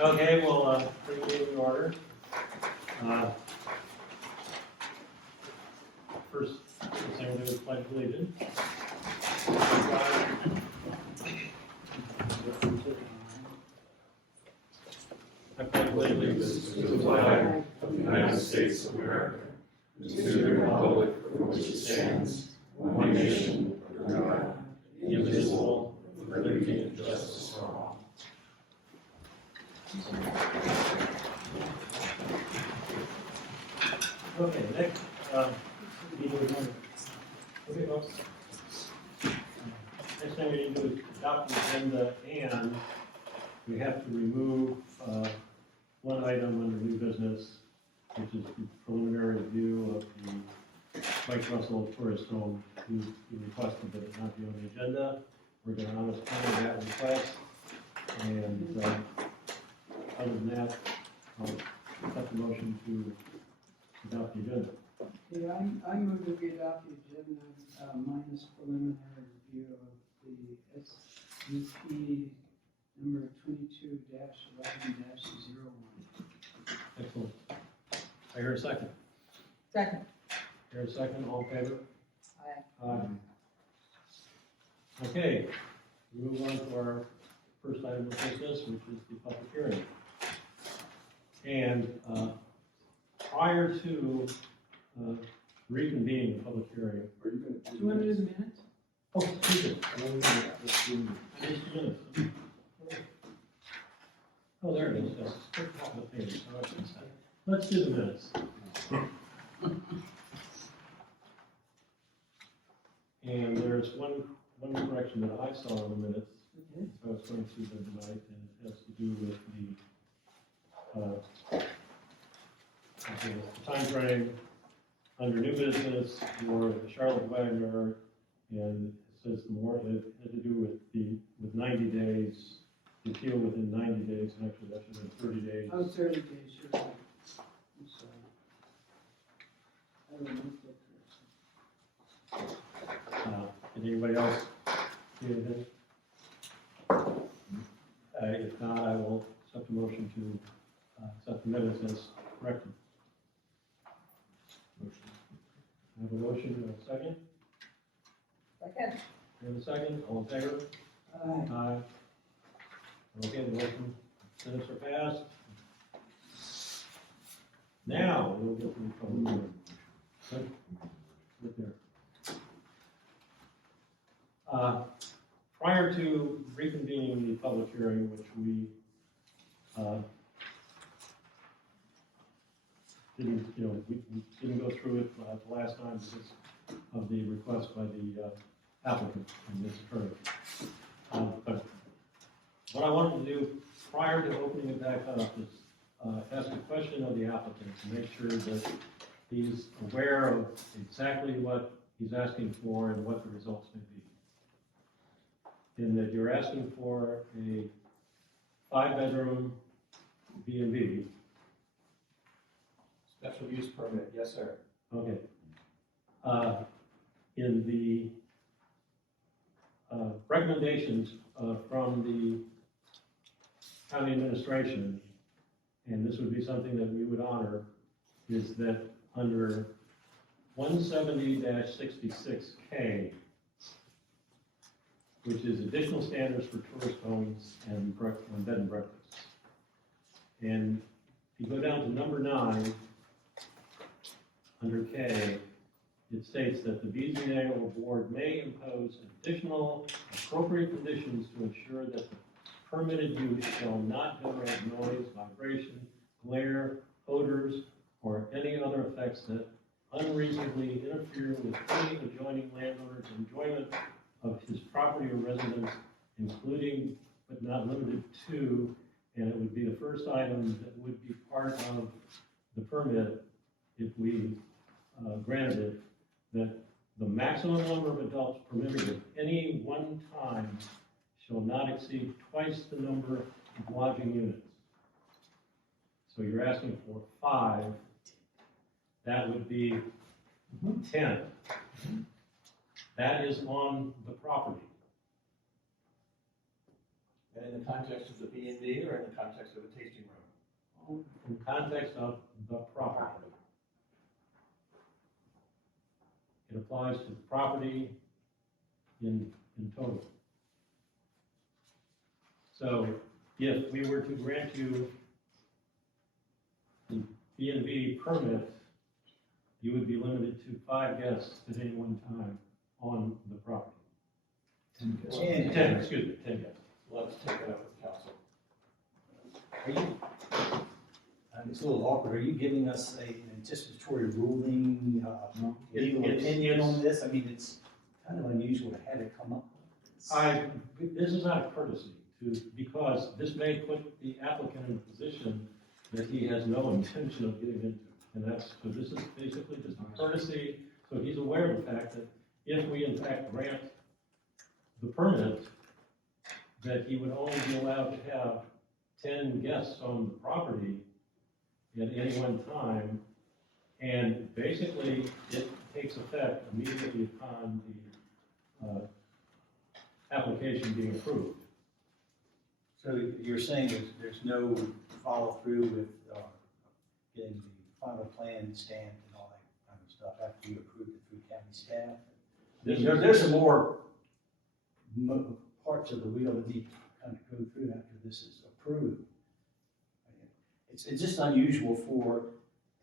Okay, we'll bring the meeting to order. First thing we'll do is pledge allegiance. I pledge allegiance to the flag of the United States of America, and to the republic for which it stands, one nation, under God, indivisible, with liberty and justice for all. Okay, next meeting we're going to, okay, folks. Next thing we need to do is adopt the agenda, and we have to remove one item under new business, which is the preliminary review of the Mike Russell tourist home, who requested that it not be on the agenda. We're going to honor that request, and other than that, I'll accept the motion to adopt the agenda. Yeah, I move that we adopt the agenda minus preliminary review of the SUP number 22-11-01. Excellent. I hear a second. Second. Hear a second, all in favor? Aye. Aye. Okay, we move on to our first item of business, which is the public hearing. And prior to reconvening the public hearing, Do you want to do the minutes? oh, excuse me. Just 2 minutes. Oh, there it is. Yes, it's right top of the page. So I can say. Let's do the minutes. And there's one correction that I saw in the minutes. Okay. So I was going through them tonight, and it has to do with the time frame under new business for the Charlotte Wagner, and it says it had to do with 90 days, the appeal within 90 days, and actually that should have been 30 days. Oh, 30 days, sure. I'm sorry. I don't know Did anybody else see anything? If not, I will accept a motion to accept the minutes as corrected. I have a motion and a second. Second. I have a second. All in favor? Aye. Aye. Okay, the motion minutes are passed. Now we'll get to the public hearing. Good. Right there. Prior to reconvening the public hearing, which we we didn't go through it the last time because of the request by the applicant and his attorney. But what I wanted to do prior to opening it back up is ask a question of the applicant to make sure that he's aware of exactly what he's asking for and what the results may be. In that you're asking for a 5-bedroom B&B. Special use permit, yes, sir. Okay. In the recommendations from the county administration, and this would be something that we would honor, is that under 170-66K, which is additional standards for tourist homes and bed and breakfasts. And if you go down to number 9, under K, it states that the BZA or board may impose additional appropriate conditions to ensure that the permitted use shall not generate noise, vibration, glare, odors, or any other effects that unreasonably interfere with any adjoining landowner's enjoyment of his property or residence, including but not limited to, and it would be the first item that would be part of the permit if we granted it, that the maximum number of adults permitted at any one time shall not exceed twice the number of lodging units. So you're asking for 5, that would be 10. That is on the property. the context of the B and B or in the context of a tasting room? In context of the property. It applies to the property in total. So if we were to grant you the B&B permit, you would be limited to 5 guests at any one time on the property. 10 guests. 10, excuse me, 10 guests. Let's take it up with council. Are you, it's a little awkward, are you giving us an anticipatory ruling, legal It's- opinion on this? I mean, it's kind of unusual to have it come up. This is not a courtesy because this may put the applicant in a position that he has no intention of getting into. And so this is basically just a courtesy, so he's aware of the fact that if we in fact grant the permit, that he would only be allowed to have 10 guests on the property at any one time. And basically, it takes effect immediately upon the application being approved. So you're saying there's no follow-through with getting the final plan stamped and all that kind of stuff after you approve it through county staff? There's some more parts of the wheel that need to kind of go through after this is approved. It's just unusual for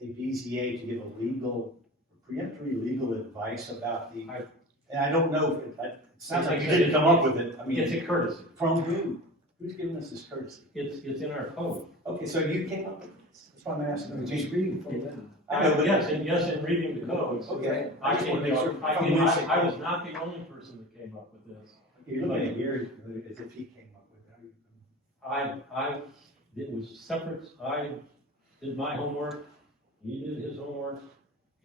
a BZA to give a preemptory legal advice about and I don't know, it sounds like you didn't come up with it. I mean, It's a courtesy. from who? Who's giving us this courtesy? It's in our code. Okay, so you came up with this. That's why I'm asking. I'm just reading from them. I know, but Yes, in reading the codes. Okay. I just wanna make sure. I was not the only person that came up with this. You're looking at Gary as if he came up with it. It was separate, I did my homework, he did his homework,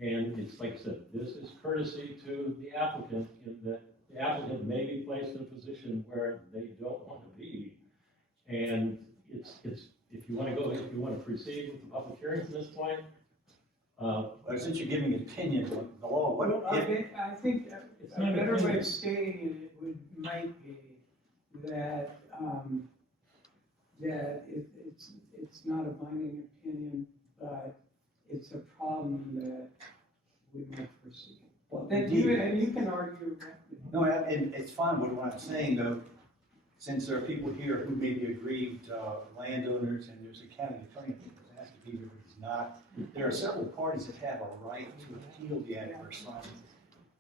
and it's like I said, this is courtesy to the applicant in that the applicant may be placed in a position where they don't want to be. And it's, if you want to proceed with the public hearing from this point, Well, since you're giving an opinion on the law, what Well, if, I think It's a not an better way opinion. of stating it might be that, that it's not a binding opinion, but it's a problem that we might foresee. Well, And you can argue that. no, and it's fine, but what I'm saying though, since there are people here who may be aggrieved landowners and there's a county attorney who was asked to be here, but he's not, there are several parties that have a right to appeal the adverse findings.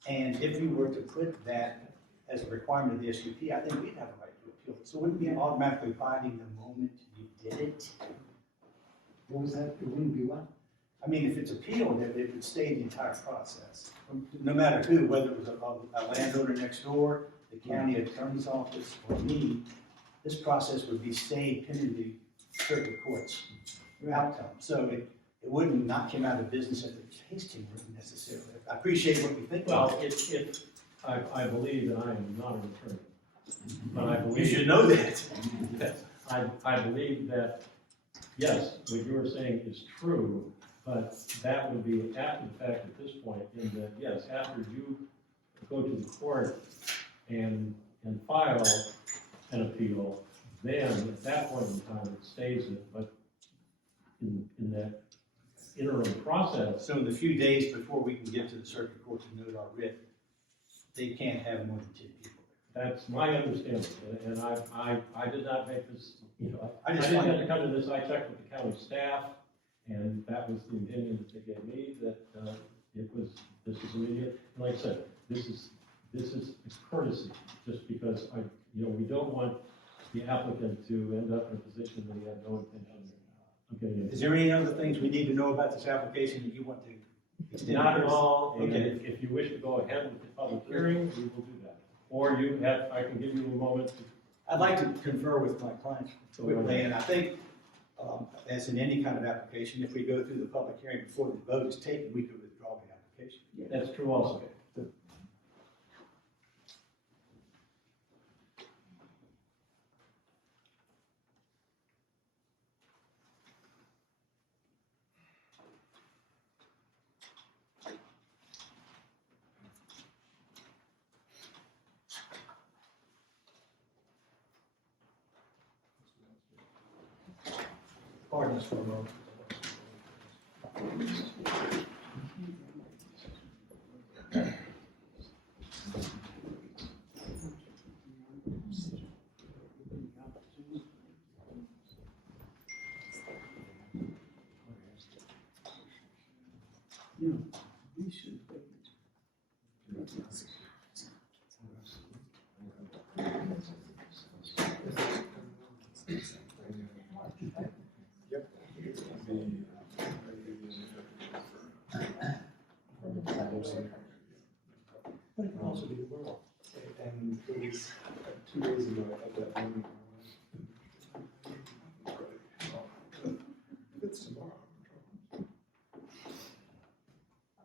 And if you were to put that as a requirement of the SUP, I think we'd have a right to appeal it. So wouldn't it be automatically binding the moment you did it? What was that? It wouldn't be what? I mean, if it's appealed, it would stay the entire process. No matter who, whether it was a landowner next door, the county attorney's office, or me, this process would be stayed pending the circuit court's outcome. So it wouldn't knock him out of business at the tasting room necessarily. I appreciate what you think. well, I believe, and I am not an attorney, but I believe. You should know that. Yes, I believe that, yes, what you were saying is true, but that would be after the fact at this point, in that, yes, after you go to the court and file an appeal, then at that point in time, it stays it, but in that interim process, So in the few days before we can get to the circuit court to note our writ, they can't have more than 10 people. that's my understanding, and I did not make this, I I just didn't want- have to come to this, I checked with the county staff, and that was the opinion that they gave me, that this is immediate. And like I said, this is courtesy, just because we don't want the applicant to end up in a position that he had no intention of getting into. Is there any other things we need to know about this application that you want to extend? Not at all, and Okay. if you wish to go ahead with the public hearing, we will do that. Or I can give you a moment to. I'd like to confer with my clients quickly, and I think, as in any kind of application, if we go through the public hearing before the vote is taken, we could withdraw the application. That's true also. Silence for a moment. You know, we should. But it can also be the world. And it was 2 days ago, I had that one. If it's tomorrow. I'm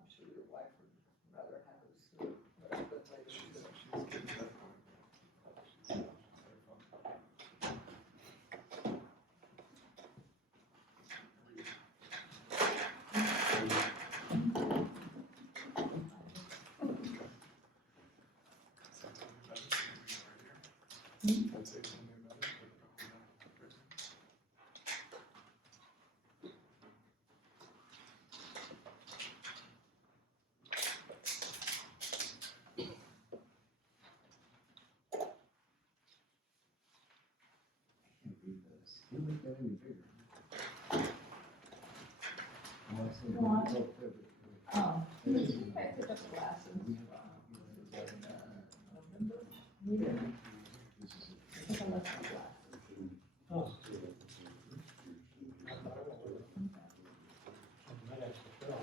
sure your wife would rather have us do it, but later. Oh, I took up the glasses from November meeting. I think I left my glasses. Oh. Might actually fill.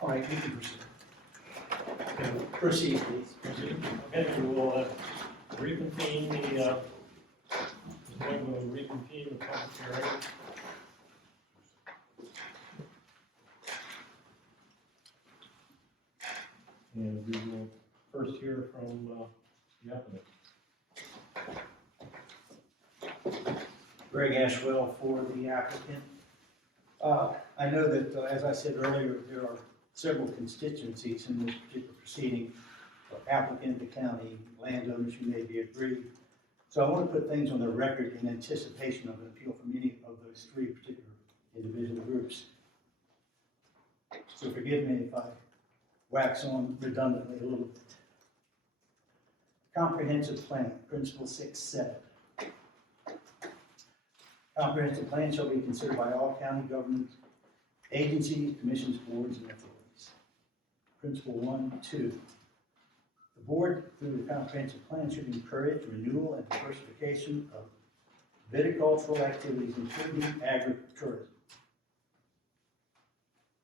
All right, you can proceed. Proceed, please. Okay, we will reconvene we'll reconvene the public hearing. And we will first hear from the applicant. Greg Ashwell for the applicant. I know that, as I said earlier, there are several constituencies in this particular proceeding, applicant, the county, landowners who may be aggrieved. So I want to put things on the record in anticipation of an appeal from any of those three particular individual groups. So forgive me if I wax on redundantly a little bit. Comprehensive plan, principle 6.7. Comprehensive plan shall be considered by all county government agencies, commissions, boards, and authorities. Principle 1.2. The board, through the comprehensive plan, should encourage renewal and diversification of viticultural activities, including agritourism.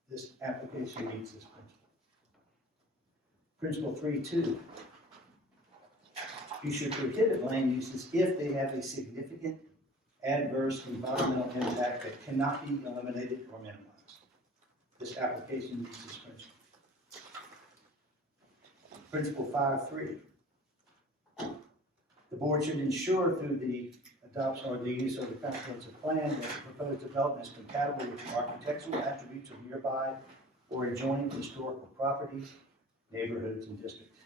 This application meets this principle. Principle 3.2. You should prohibit land uses if they have a significant adverse environmental impact that cannot be eliminated or minimized. This application meets this principle. Principle 5.3. The board should ensure through the adoption or the use of the comprehensive plan that the proposed development is compatible with the architectural attributes of nearby or adjoining historical properties, neighborhoods, and districts.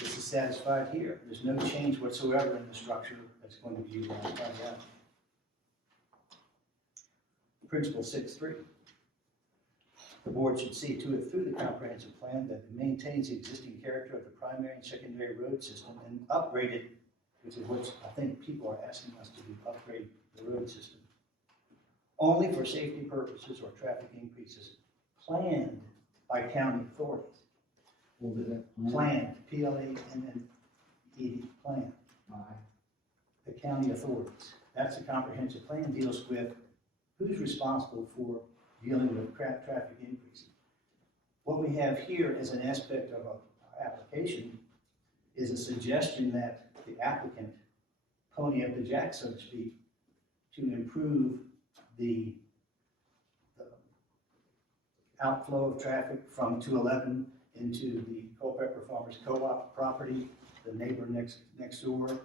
This is satisfied here. There's no change whatsoever in the structure that's going to be utilized by the applicant. Principle 6.3. The board should see to it through the comprehensive plan that it maintains the existing character of the primary and secondary road system and upgrade it, which is what I think people are asking us to do, upgrade the road system, only for safety purposes or traffic increases planned by county authorities. What was that? Planned, P-L-A-N-N-E-D, planned. The county authorities. That's the comprehensive plan, deals with who's responsible for dealing with traffic increases. What we have here as an aspect of our application is a suggestion that the applicant pony up the jack, so to speak, to improve the outflow of traffic from 211 into the Culpeper Farmers Co-op property, the neighbor next door,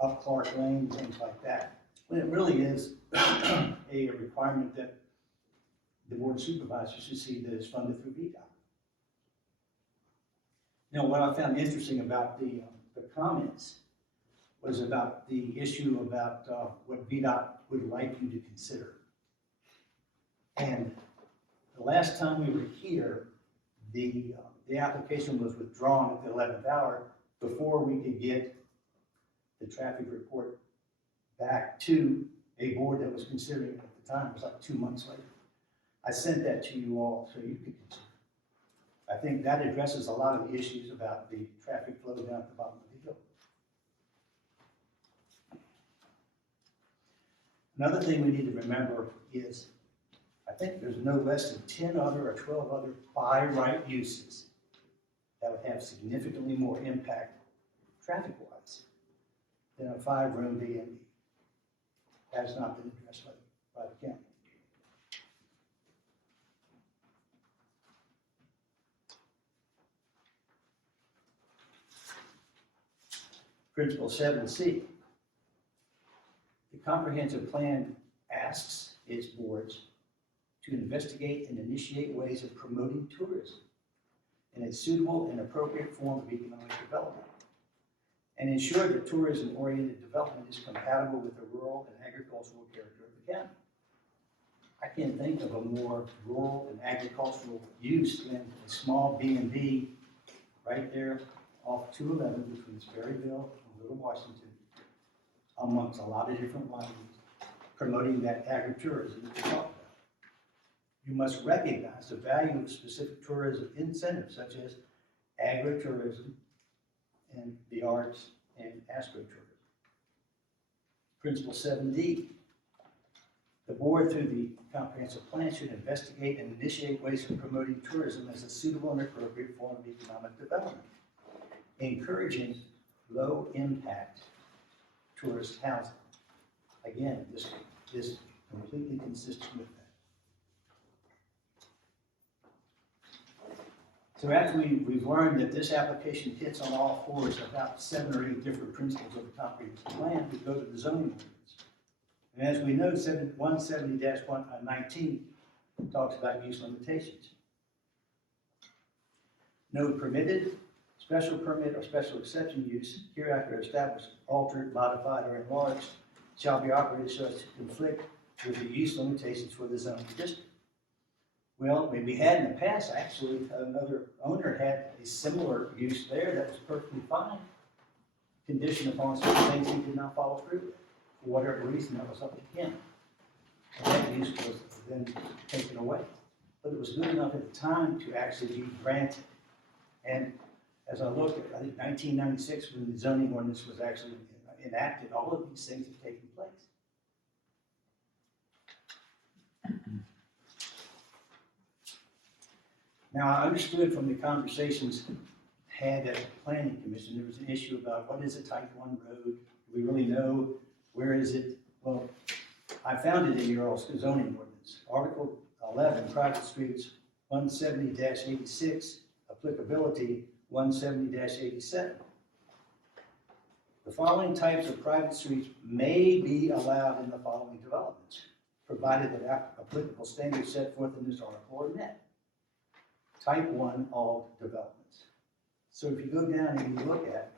up Clark Lane, things like that. When it really is a requirement that the board of supervisors should see that it's funded through VDOT. Now, what I found interesting about the comments was about the issue about what VDOT would like you to consider. And the last time we were here, the application was withdrawn at the 11th hour before we could get the traffic report back to a board that was considering it at the time. It was like 2 months later. I sent that to you all so you could consider. I think that addresses a lot of the issues about the traffic flow down at the bottom of the hill. Another thing we need to remember is, I think there's no less than 10 other or 12 other by right uses that would have significantly more impact traffic-wise than a 5-room B&B. That has not been addressed by the county. Principle 7C. The comprehensive plan asks its boards to investigate and initiate ways of promoting tourism in a suitable and appropriate form of economic development, and ensure that tourism-oriented development is compatible with the rural and agricultural character of the county. I can't think of a more rural and agricultural use than a small B&B right there off 211 between Sperryville and Little Washington, amongst a lot of different wineries, promoting that agritourism that we talked about. You must recognize the value of specific tourism incentives such as agritourism and the arts and astrotourism. Principle 7D. The board, through the comprehensive plan, should investigate and initiate ways of promoting tourism as a suitable and appropriate form of economic development, encouraging low-impact tourist housing. Again, this is completely consistent with that. So after we've learned that this application hits on all fours about 7 or 8 different principles of the comprehensive plan, we go to the zoning ordinance. And as we know, 170-119 talks about use limitations. No permitted, special permit, or special exception use hereafter established, altered, modified, or enlarged shall be operated so as to conflict with the use limitations for the zoning district. Well, we had in the past, actually, another owner had a similar use there that was perfectly fine, conditioned upon certain things he did not follow through with. For whatever reason, that was up to him. And that use was then taken away. But it was good enough at the time to actually be granted. And as I look at, I think 1996, when the zoning ordinance was actually enacted, all of these things have taken place. Now, I understood from the conversations had at the Planning Commission, there was an issue about what is a Type 1 road? Do we really know? Where is it? Well, I found it in your zoning ordinance. Article 11, private streets, 170-86, applicability 170-87. The following types of private streets may be allowed in the following developments, provided that applicable standards set forth in this article are met. Type 1, all developments. So if you go down and you look at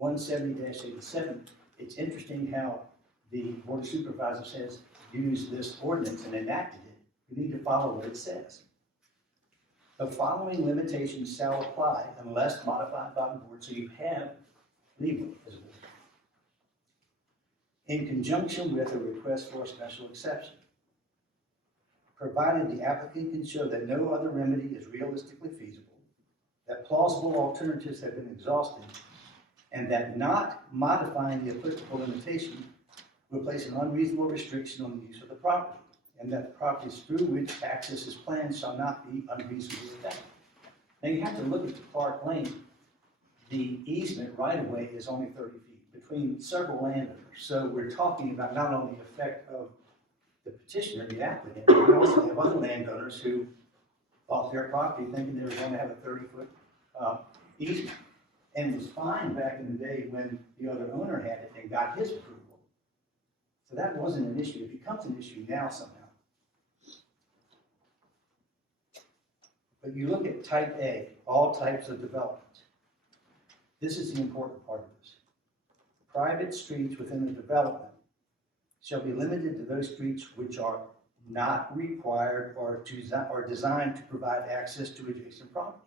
170-87, it's interesting how the Board of Supervisors has used this ordinance and enacted it. You need to follow what it says. The following limitations shall apply unless modified by the board, so you have legally as a board. In conjunction with a request for a special exception, provided the applicant can show that no other remedy is realistically feasible, that plausible alternatives have been exhausted, and that not modifying the applicable limitation will place an unreasonable restriction on the use of the property, and that the properties through which access is planned shall not be unreasonably affected. Now you have to look at the Clark Lane. The easement right-of-way is only 30 feet between several landowners. So we're talking about not only the effect of the petitioner, the applicant, but we also have other landowners who bought their property thinking they were going to have a 30-foot easement. And it was fine back in the day when the other owner had it and got his approval. So that wasn't an issue. It becomes an issue now somehow. But you look at type A, all types of development. This is the important part of this. Private streets within the development shall be limited to those streets which are not required or designed to provide access to adjacent properties.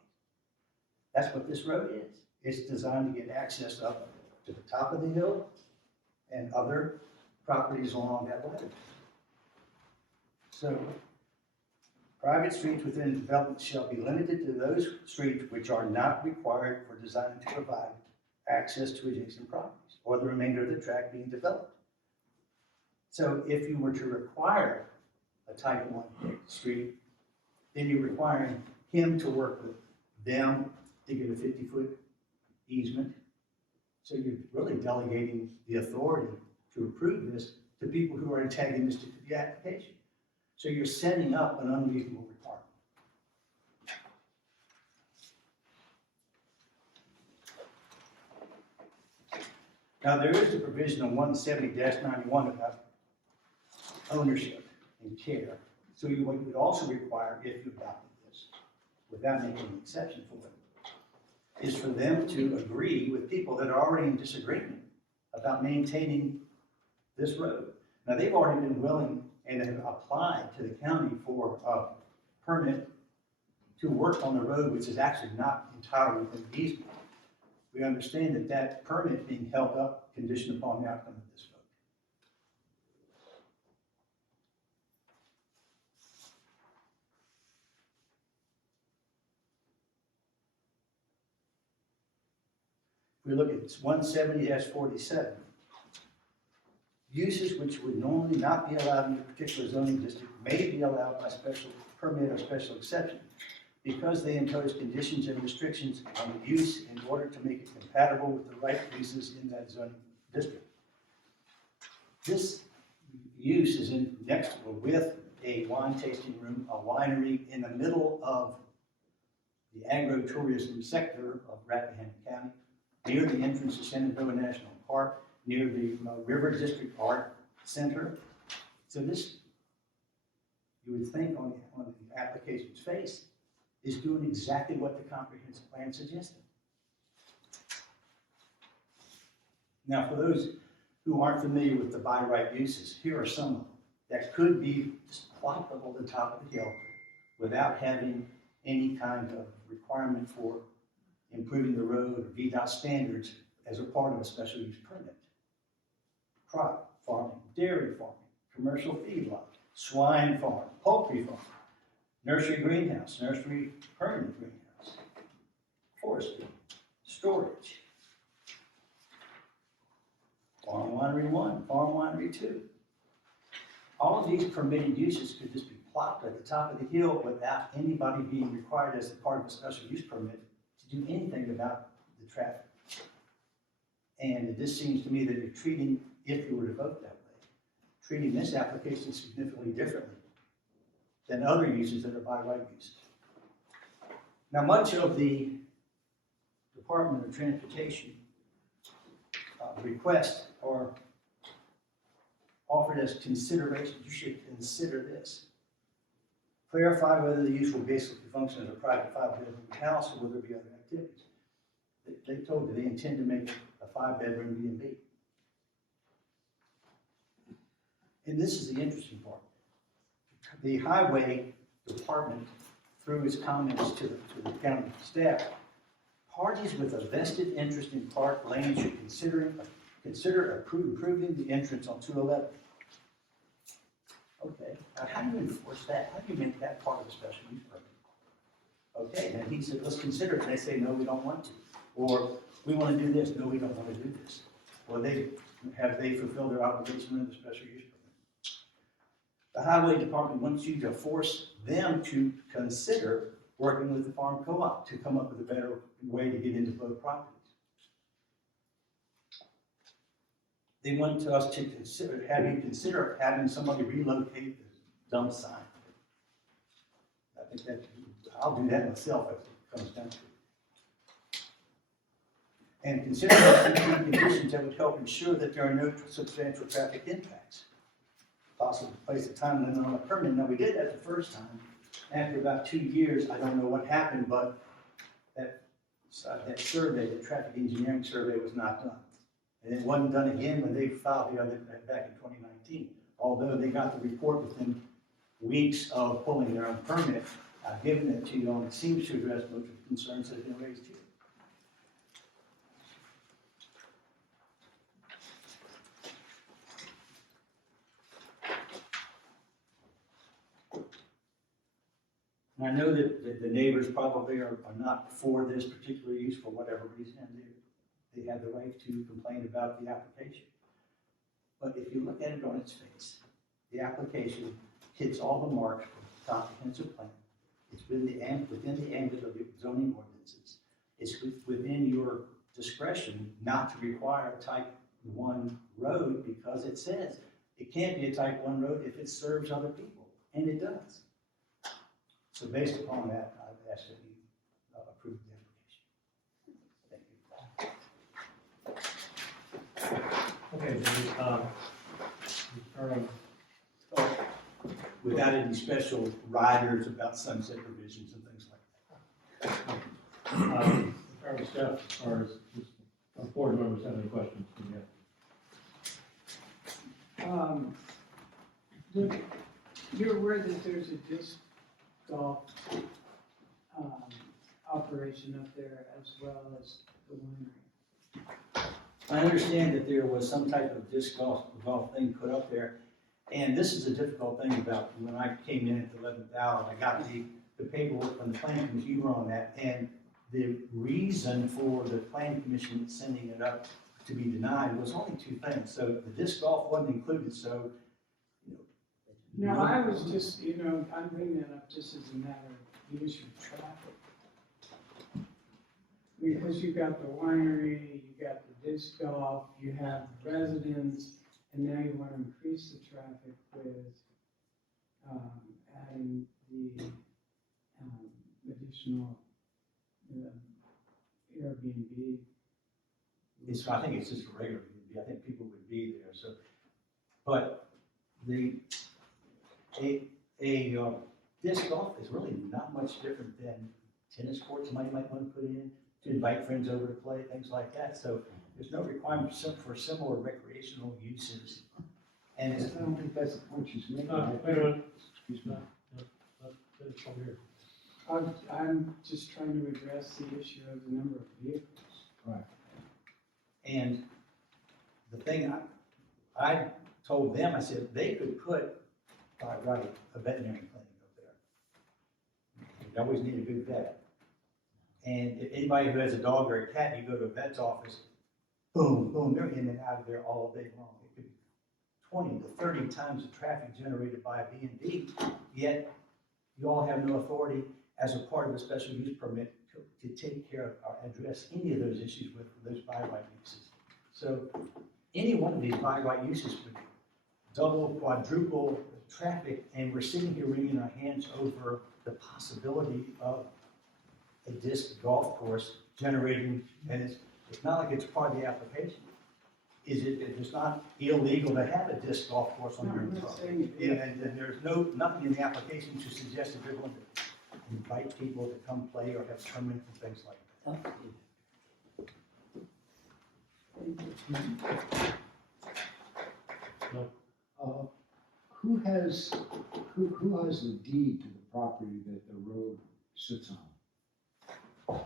That's what this road is. It's designed to get access up to the top of the hill and other properties along that way. So, private streets within development shall be limited to those streets which are not required or designed to provide access to adjacent properties or the remainder of the tract being developed. So if you were to require a type 1 street, then you're requiring him to work with them to get a 50-foot easement. So you're really delegating the authority to approve this to people who are antagonistic to the application. So you're setting up an unreasonable requirement. Now there is a provision on 170-91 about ownership and care. So what you would also require if you adopted this, without making an exception for it, is for them to agree with people that are already in disagreement about maintaining this road. Now they've already been willing and have applied to the county for a permit to work on the road, which is actually not entirely within the easement. We understand that that permit being held up conditioned upon the outcome of this vote. We look at 170-47. Uses which would normally not be allowed in a particular zoning district may be allowed by special permit or special exception because they impose conditions and restrictions on the use in order to make it compatible with the right uses in that zoning district. This use is next with a wine tasting room, a winery in the middle of the agro-tourism sector of Rappahannock County, near the entrance to Shenandoah National Park, near the River District Art Center. So this, you would think on the application's face, is doing exactly what the comprehensive plan suggested. Now, for those who aren't familiar with the by right uses, here are some of them that could be just plopped up on the top of the hill without having any kind of requirement for improving the road or VDOT standards as a part of a special use permit. Crop farming, dairy farming, commercial feedlot, swine farm, poultry farm, nursery greenhouse, nursery permanent greenhouse, forestry, storage, farm winery 1, farm winery 2. All of these permitted uses could just be plopped at the top of the hill without anybody being required as a part of a special use permit to do anything about the traffic. And it just seems to me that you're treating, if you were to vote that way, treating this application significantly differently than other uses that are by right uses. Now, much of the Department of Transportation requests are offered as consideration. You should consider this. Clarify whether the use will basically function as a private 5-bedroom house or will there be other activities. They told you they intend to make it a 5-bedroom B&B. And this is the interesting part. The highway department through his comments to the county staff, parties with a vested interest in park land should consider improving the entrance on 211. Okay, now how do you enforce that? How do you make that part of the special use permit? Okay, and he said, let's consider it, and they say, no, we don't want to. Or, we want to do this, no, we don't want to do this. Well, have they fulfilled their obligation under the special use permit? The highway department wants you to force them to consider working with the farm co-op to come up with a better way to get into both properties. They want us to consider having somebody relocate the dump sign. I think that, I'll do that myself if it comes down to it. And consider conditions that would help ensure that there are no substantial traffic impacts. Possibly place a time limit on a permit. Now, we did that the first time. After about 2 years, I don't know what happened, but that survey, the traffic engineering survey, was not done. And it wasn't done again when they filed the other back in 2019. Although they got the report within weeks of pulling their own permit, I've given it to you, and it seems to address most of the concerns that have been raised here. And I know that the neighbors probably are not for this particular use for whatever reason, and they have the right to complain about the application. But if you look at it on its face, the application hits all the marks for the comprehensive plan. It's within the ambit of the zoning ordinances. It's within your discretion not to require a type 1 road because it says it can't be a type 1 road if it serves other people, and it does. So based upon that, I've asked that you approve the application. Thank you. Okay, return Without any special riders about sunset provisions and things like that. Department staff, as far as board members have any questions for you? You're aware that there's a disc golf operation up there as well as the winery. I understand that there was some type of disc golf thing put up there, and this is a difficult thing about when I came in at the 11th hour, I got the paperwork from the planning commission, you were on that, and the reason for the planning commission sending it up to be denied was only 2 things. So the disc golf wasn't included, so, you know. No, I was just, I'm bringing that up just as a matter of the issue of traffic. Because you've got the winery, you've got the disc golf, you have residents, and now you want to increase the traffic with adding the additional Airbnb. I think it's just a regular Airbnb. I think people would be there, so. But a disc golf is really not much different than tennis courts somebody might want to put in to invite friends over to play, things like that. So there's no requirement for similar recreational uses. And I don't think that's the point she's making. Wait a minute. Excuse me. Finish over here. I'm just trying to address the issue of the number of vehicles. Right. And the thing I told them, I said, they could put, a veterinary clinic up there. You always need a good vet. And if anybody who has a dog or a cat, you go to a vet's office, boom, boom, they're in and out of there all day long. It could be 20 to 30 times the traffic generated by a B&B, yet you all have no authority as a part of a special use permit to take care of or address any of those issues with those by right uses. So any one of these by right uses would double, quadruple traffic, and we're sitting here wringing our hands over the possibility of a disc golf course generating, and it's not like it's part of the application. It's not illegal to have a disc golf course on your property. And there's nothing in the application to suggest that they're going to invite people to come play or have tournaments and things like that. Who has the deed to the property that the road sits on.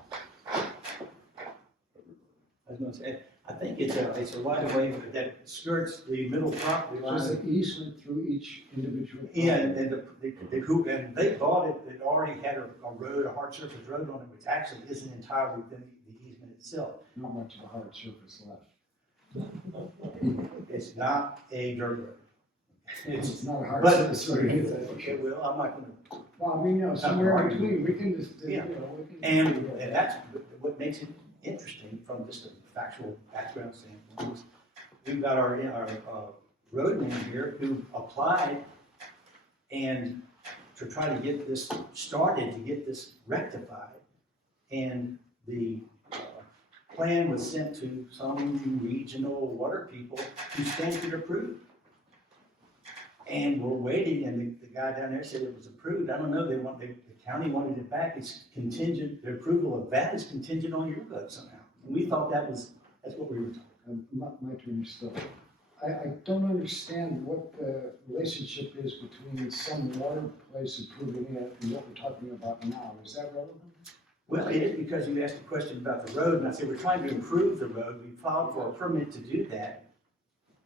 I was gonna say, I think it's a right of way that skirts the middle property There's line. an easement through each individual. Yeah, and and they bought it, it already had a road, a hard surface road on it, which actually isn't entirely within the easement itself. Not much of a hard surface left. It's not a dirt road. It's not a hard But- surface road. Okay, well, I'm not gonna, Well, I mean, you know, somewhere in arguing. between, we can just, you Yeah. know, we can. and that's what makes it interesting from just a factual background standpoint. Is we've got our roadman here who applied and to try to get this started, to get this rectified. And the plan was sent to some regional water people who stamped it approved. And we're waiting, and the guy down there said it was approved. I don't know, the county wanted it back. It's contingent, the approval of that is contingent on your vote somehow. And we thought that's what we were told. My turn is still. I don't understand what the relationship is between some water place approving it and what we're talking about now. Is that relevant? Well, it is because you asked a question about the road, and I said, we're trying to improve the road. We filed for a permit to do that.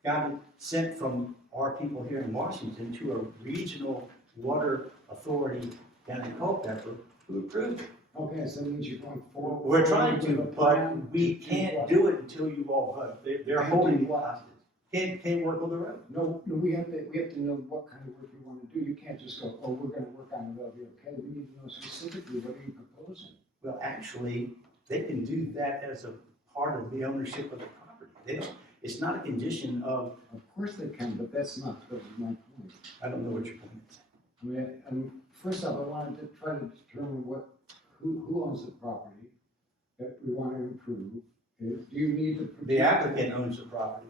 Got it sent from our people here in Washington to a regional water authority down in Culpeper who approved it. Okay, so that means you're going forward. We're trying with to, the but plan we to can't what? do it until you all vote. They're Can't holding do it what? hostage. Can't work on the road. No, we have to know what kind of work you want to do. You can't just go, oh, we're gonna work on it, that'll be okay. We need to know specifically what are you proposing. Well, actually, they can do that as a part of the ownership of the property. It's not a condition of, Of course they can, but that's not my point. I don't know what your point is. First off, I wanted to try to determine who owns the property that we want to improve. Do you need to? The applicant owns the property.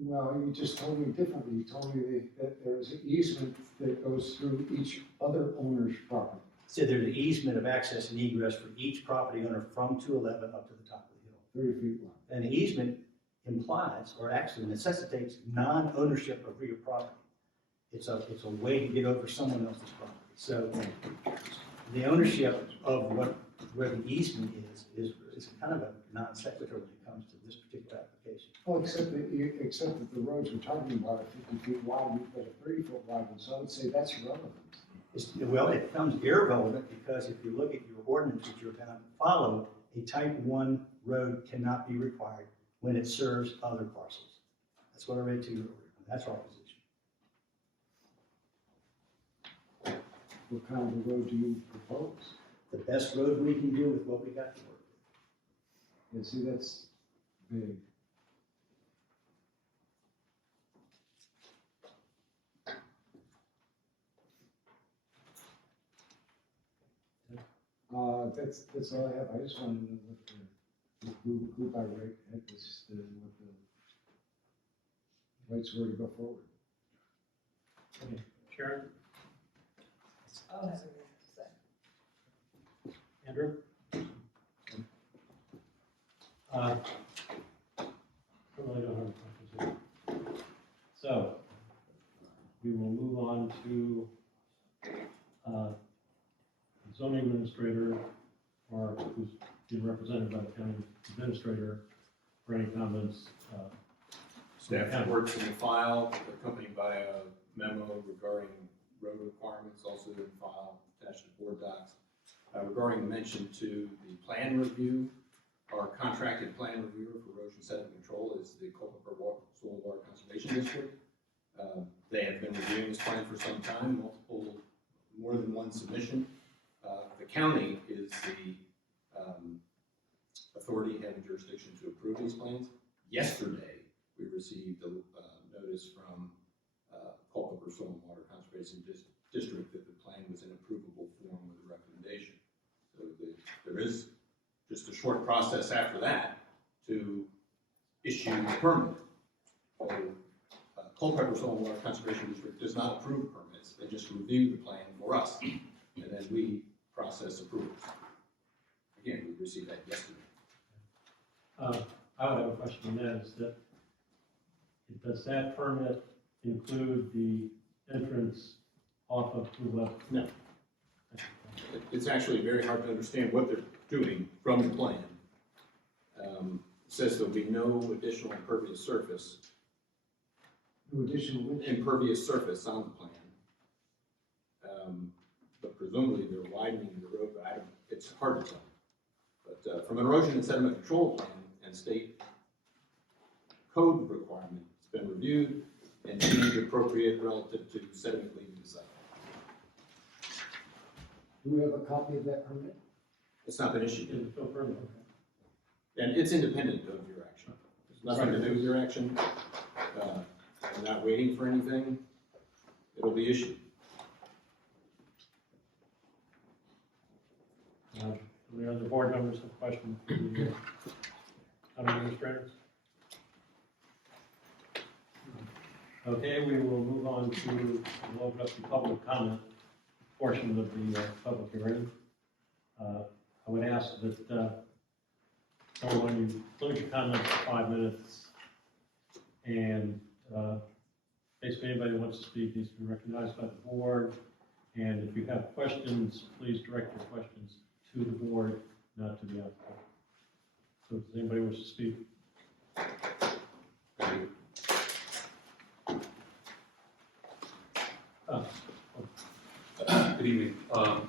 Well, you just told me differently. You told me that there's an easement that goes through each other owner's property. So there's an easement of access and egress for each property owner from 211 up to the top of the hill. 30 feet long. And the easement implies, or actually necessitates, non-ownership of real property. It's a way to get over someone else's property. So the ownership of where the easement is kind of a non sequitur when it comes to this particular application. Well, except that the roads we're talking about are 50 feet wide, we've got a 30-foot wide one, so I would say that's relevant. Well, it becomes irrelevant because if you look at your ordinance that you're going to follow, a type 1 road cannot be required when it serves other parcels. That's what I read to you earlier. That's our position. What kind of a road do you propose? The best road we can do with what we got to work with. Yeah, see, that's big. That's all I have. I just wanted to know what who by right had this, what the rights were to go forward. Okay, Sharon, I don't have anything to say. Andrew? I really don't have questions here. So, we will move on to zoning administrator, or who's being represented by the county administrator, for any comments. Staff reports in the file, accompanied by a memo regarding road requirements, also in the file attached to Boarddocs. Regarding the mention to the plan review, our contracted plan reviewer for erosion sediment control is the Culpeper Soil and Water Conservation District. They have been reviewing this plan for some time, more than one submission. The county is the authority having jurisdiction to approve these plans. Yesterday, we received a notice from Culpeper Soil and Water Conservation District that the plan was in approvable form with a recommendation. So there is just a short process after that to issue the permit. So Culpeper Soil and Water Conservation District does not approve permits, they just review the plan for us, and then we process approvals. Again, we received that yesterday. I would have a question on that, is that, does that permit include the entrance off of 211? No. it's actually very hard to understand what they're doing from the plan. It says there'll be no additional impervious surface, No additional which? impervious surface on the plan. But presumably they're widening the road, but it's hard to tell. But from an erosion and sediment control plan and state code requirement, it's been reviewed and deemed appropriate relative to sediment leaving the site. Do we have a copy of that permit? It's not been issued yet. Is it still permanent? And it's independent of your action. It's nothing to do with your action. We're not waiting for anything. It'll be issued. Any other board members have questions for the county administrator? Okay, we will move on to, we'll open up the public comment portion of the public hearing. I would ask that everyone, you limit your comments to 5 minutes. And basically anybody who wants to speak needs to be recognized by the board. And if you have questions, please direct your questions to the board, not to the applicant. So does anybody wish to speak? Good evening.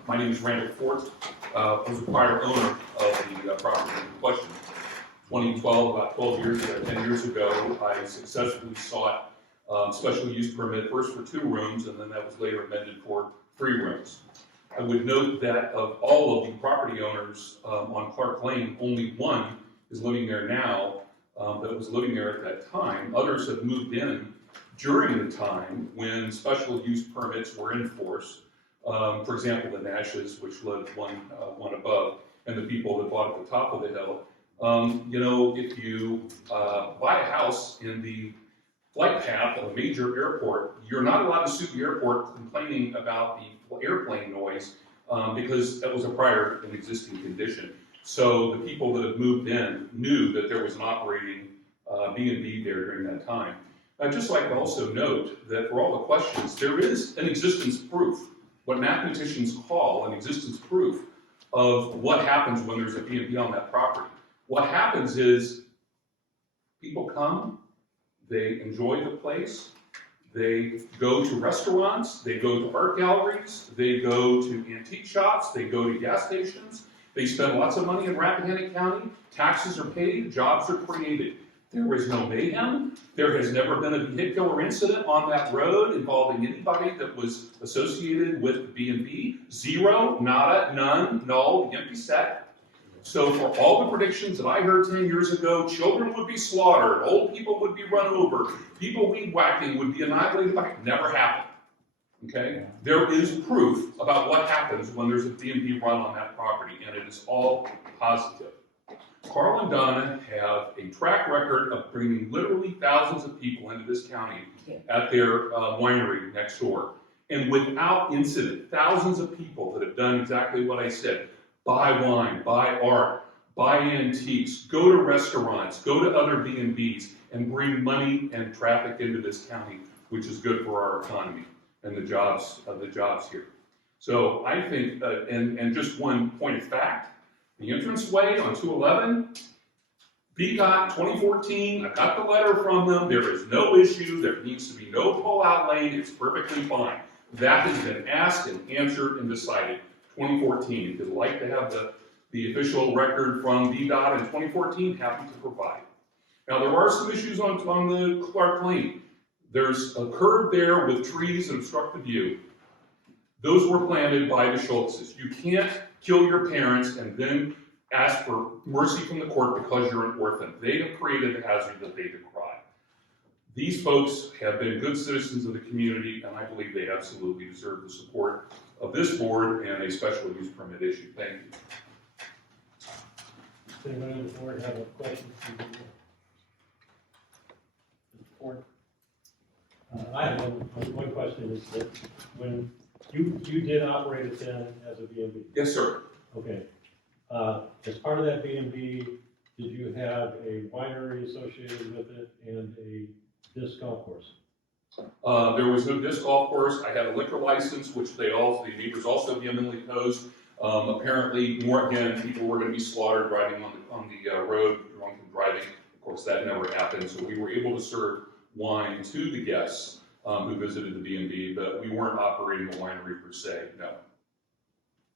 My name is Randall Fort. I was a prior owner of the property in question. 2012, about 12 years ago, 10 years ago, I successfully sought special use permit first for 2 rooms, and then that was later amended for 3 rooms. I would note that of all of the property owners on Clark Lane, only one is living there now that was living there at that time. Others have moved in during the time when special use permits were in force. For example, the Nashes, which lived one above, and the people that bought at the top of the hill. You know, if you buy a house in the flight path of a major airport, you're not allowed to sue the airport complaining about the airplane noise because that was a prior and existing condition. So the people that have moved in knew that there was an operating B&B there during that time. I'd just like to also note that for all the questions, there is an existence proof, what mathematicians call an existence proof of what happens when there's a B&B on that property. What happens is people come, they enjoy the place, they go to restaurants, they go to art galleries, they go to antique shops, they go to gas stations, they spend lots of money in Rappahannock County, taxes are paid, jobs are created. There is no mayhem. There has never been a vehicular incident on that road involving anybody that was associated with the B&B. Zero, nada, none, null, empty set. So for all the predictions that I heard 10 years ago, children would be slaughtered, old people would be run over, people weed whacking would be annihilated by, never happened. Okay? There is proof about what happens when there's a B&B run on that property, and it is all positive. Carl and Donna have a track record of bringing literally thousands of people into this county at their winery next door. And without incident, thousands of people that have done exactly what I said. Buy wine, buy art, buy antiques, go to restaurants, go to other B&Bs, and bring money and traffic into this county, which is good for our economy and the jobs here. So I think, and just one point of fact, the entranceway on 211, VDOT 2014, I got the letter from them, there is no issue, there needs to be no pull-out lane, it's perfectly fine. That has been asked and answered and decided, 2014. If you'd like to have the official record from VDOT in 2014, happy to provide. Now there are some issues on the Clark Lane. There's a curb there with trees that obstruct the view. Those were planted by the Schultzes. You can't kill your parents and then ask for mercy from the court because you're an orphan. They have created the hazard that they decry. These folks have been good citizens of the community, and I believe they absolutely deserve the support of this board and a special use permit issue. Thank you. Does anybody on the board have a question for the board? I have one question is that when you did operate it then as a B&B? Yes, sir. Okay. As part of that B&B, did you have a winery associated with it and a disc golf course? There was no disc golf course. I had a liquor license, which the neighbors also vehemently opposed. Apparently, more again, people were going to be slaughtered driving on the road, drunk and driving. Of course, that never happened. So we were able to serve wine to the guests who visited the B&B, but we weren't operating a winery per se. No.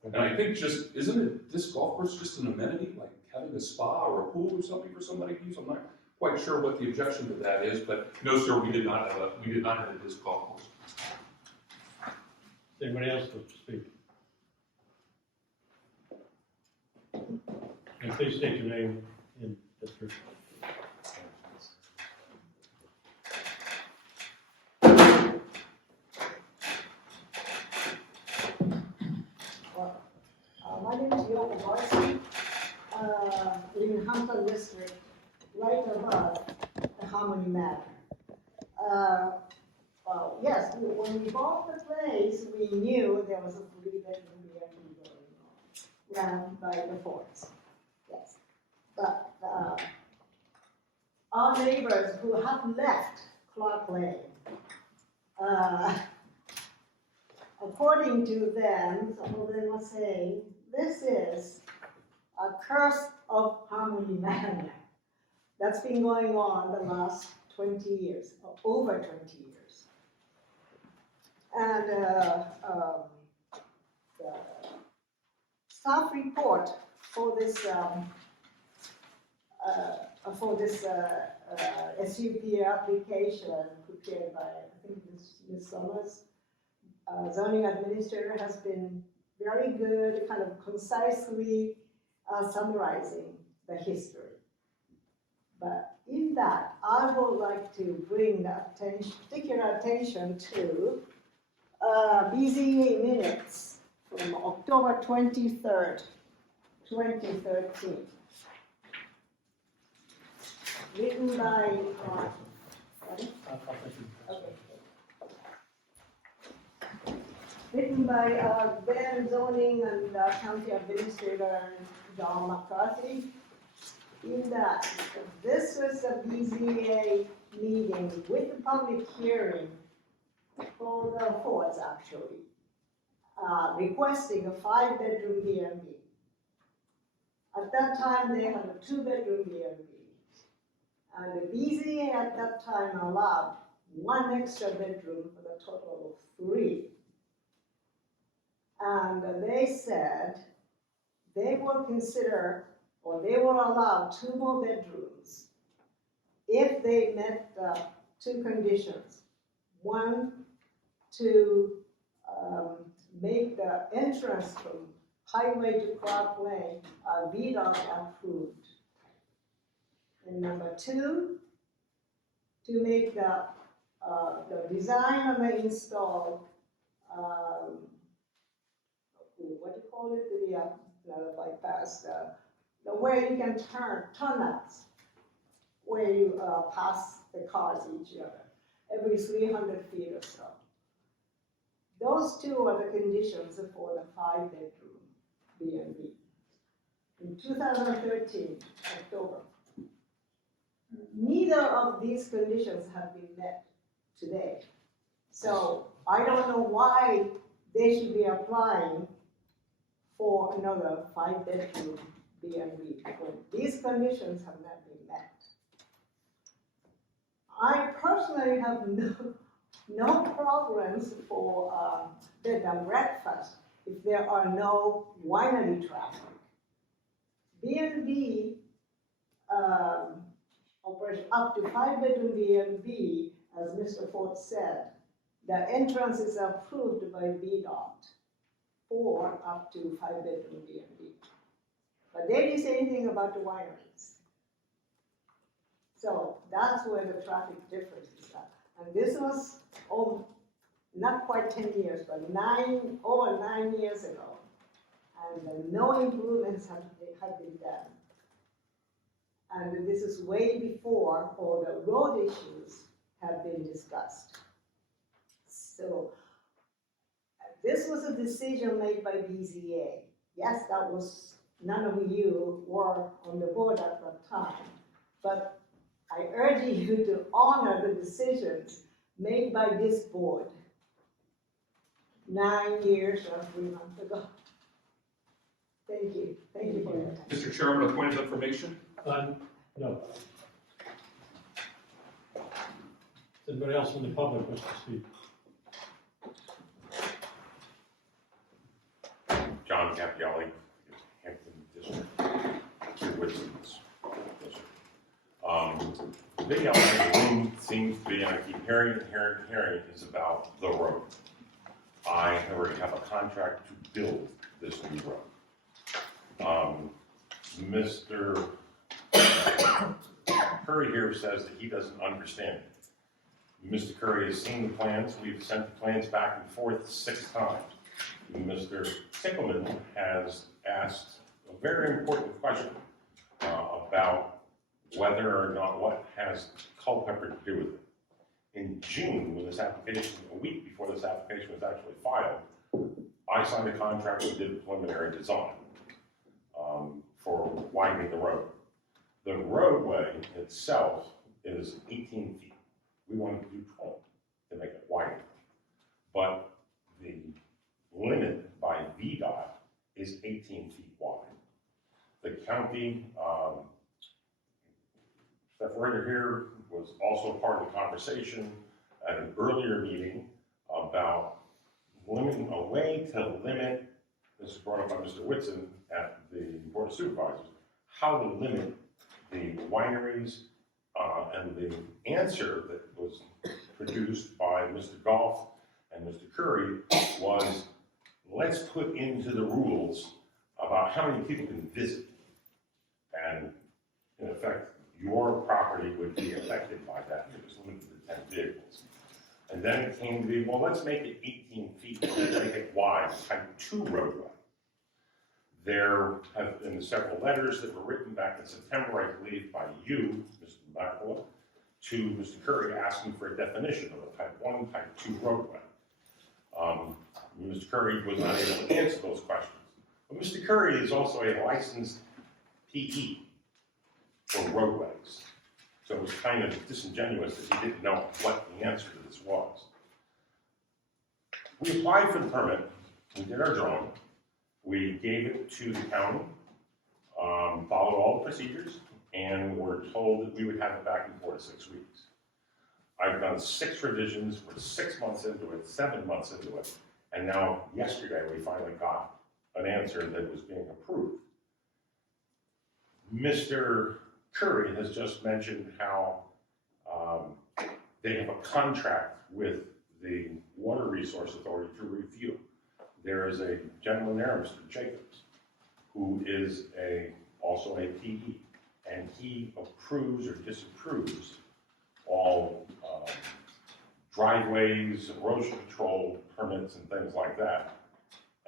And I think isn't this golf course just an amenity, like having a spa or a pool or something for somebody to use? I'm not quite sure what the objection to that is, but no, sir, we did not have a disc golf course. Does anybody else wish to speak? And please state your name and district. My name is Yoko Barsi, in Hampton District, right above the Harmony Manor. Well, yes, when we bought the place, we knew there was a 3-bedroom B&B going on, ran by the forts, yes. But our neighbors who have left Clark Lane, according to them, some of them are saying, this is a curse of Harmony Manor. That's been going on the last 20 years, or over 20 years. And the staff report for this SUP application prepared by, I think, Ms. Summers, zoning administrator, has been very good, kind of concisely summarizing the history. But in that, I would like to bring particular attention to BZA minutes from October 23rd, 2013. Written by, written by then zoning and county administrator John McCarthy. In that, this was a BZA meeting with the public hearing for the forts actually, requesting a 5-bedroom B&B. At that time, they had a 2-bedroom B&B. And the BZA at that time allowed 1 extra bedroom for the total of 3. And they said they will consider, or they were allowed 2 more bedrooms if they met the 2 conditions. 1, to make the entrance from highway to Clark Lane VDOT approved. And number 2, to make the design and the install, what do you call it, the bypass, the way you can turn turnouts, where you pass the cars each other every 300 feet or so. Those 2 are the conditions for the 5-bedroom B&B. In 2013, October. Neither of these conditions have been met today. So I don't know why they should be applying for another 5-bedroom B&B when these conditions have not been met. I personally have no problems for bed and breakfast if there are no winery traffic. B&B operation up to 5-bedroom B&B, as Mr. Ford said, the entrance is approved by VDOT for up to 5-bedroom B&B. But they didn't say anything about the wineries. So that's where the traffic difference is at. And this was, not quite 10 years, but over 9 years ago. And no improvements have been done. And this is way before all the road issues have been discussed. So this was a decision made by BZA. Yes, that was, none of you were on the board at that time, but I urge you to honor the decisions made by this board 9 years or 3 months ago. Mr. Chairman, a point of information. No. Does anybody else from the public wish to speak? John Capielli, Hampton District, two Whitson's. The big element in the room seems to be, and I keep hearing it, is about the road. I already have a contract to build this new road. Mr. Curry here says that he doesn't understand it. Mr. Curry has seen the plans. We've sent the plans back and forth 6 times. Mr. Tickleman has asked a very important question about whether or not what has Culpeper to do with it. In June, when this application, a week before this application was actually filed, I signed a contract and did a preliminary design for widening the road. The roadway itself is 18 feet. We wanted to do 12 to make it wider. But the limit by VDOT is 18 feet wide. The county, Steph Reuter here was also part of the conversation at an earlier meeting about limiting a way to limit, this is brought up by Mr. Whitson at the Board of Supervisors, how to limit the wineries, and the answer that was produced by Mr. Goff and Mr. Curry was, let's put into the rules about how many people can visit. And in effect, your property would be affected by that. It was limited to 10 vehicles. And then it came to be, well, let's make it 18 feet, make it wide, type 2 roadway. There have been several letters that were written back in September, I believe, by you, Mr. Macula, to Mr. Curry asking for a definition of a type 1, type 2 roadway. Mr. Curry was not able to answer those questions. But Mr. Curry is also a licensed PE for roadways. So it was kind of disingenuous that he didn't know what the answer to this was. We applied for the permit, we did our drawing, we gave it to the county, followed all the procedures, and were told that we would have it back in 4 to 6 weeks. I've done 6 revisions, we're 6 months into it, 7 months into it, and now yesterday we finally got an answer that was being approved. Mr. Curry has just mentioned how they have a contract with the Water Resource Authority to review. There is a gentleman there, Mr. Jacobs, who is also a PE, and he approves or disapproves all driveways, erosion control permits, and things like that,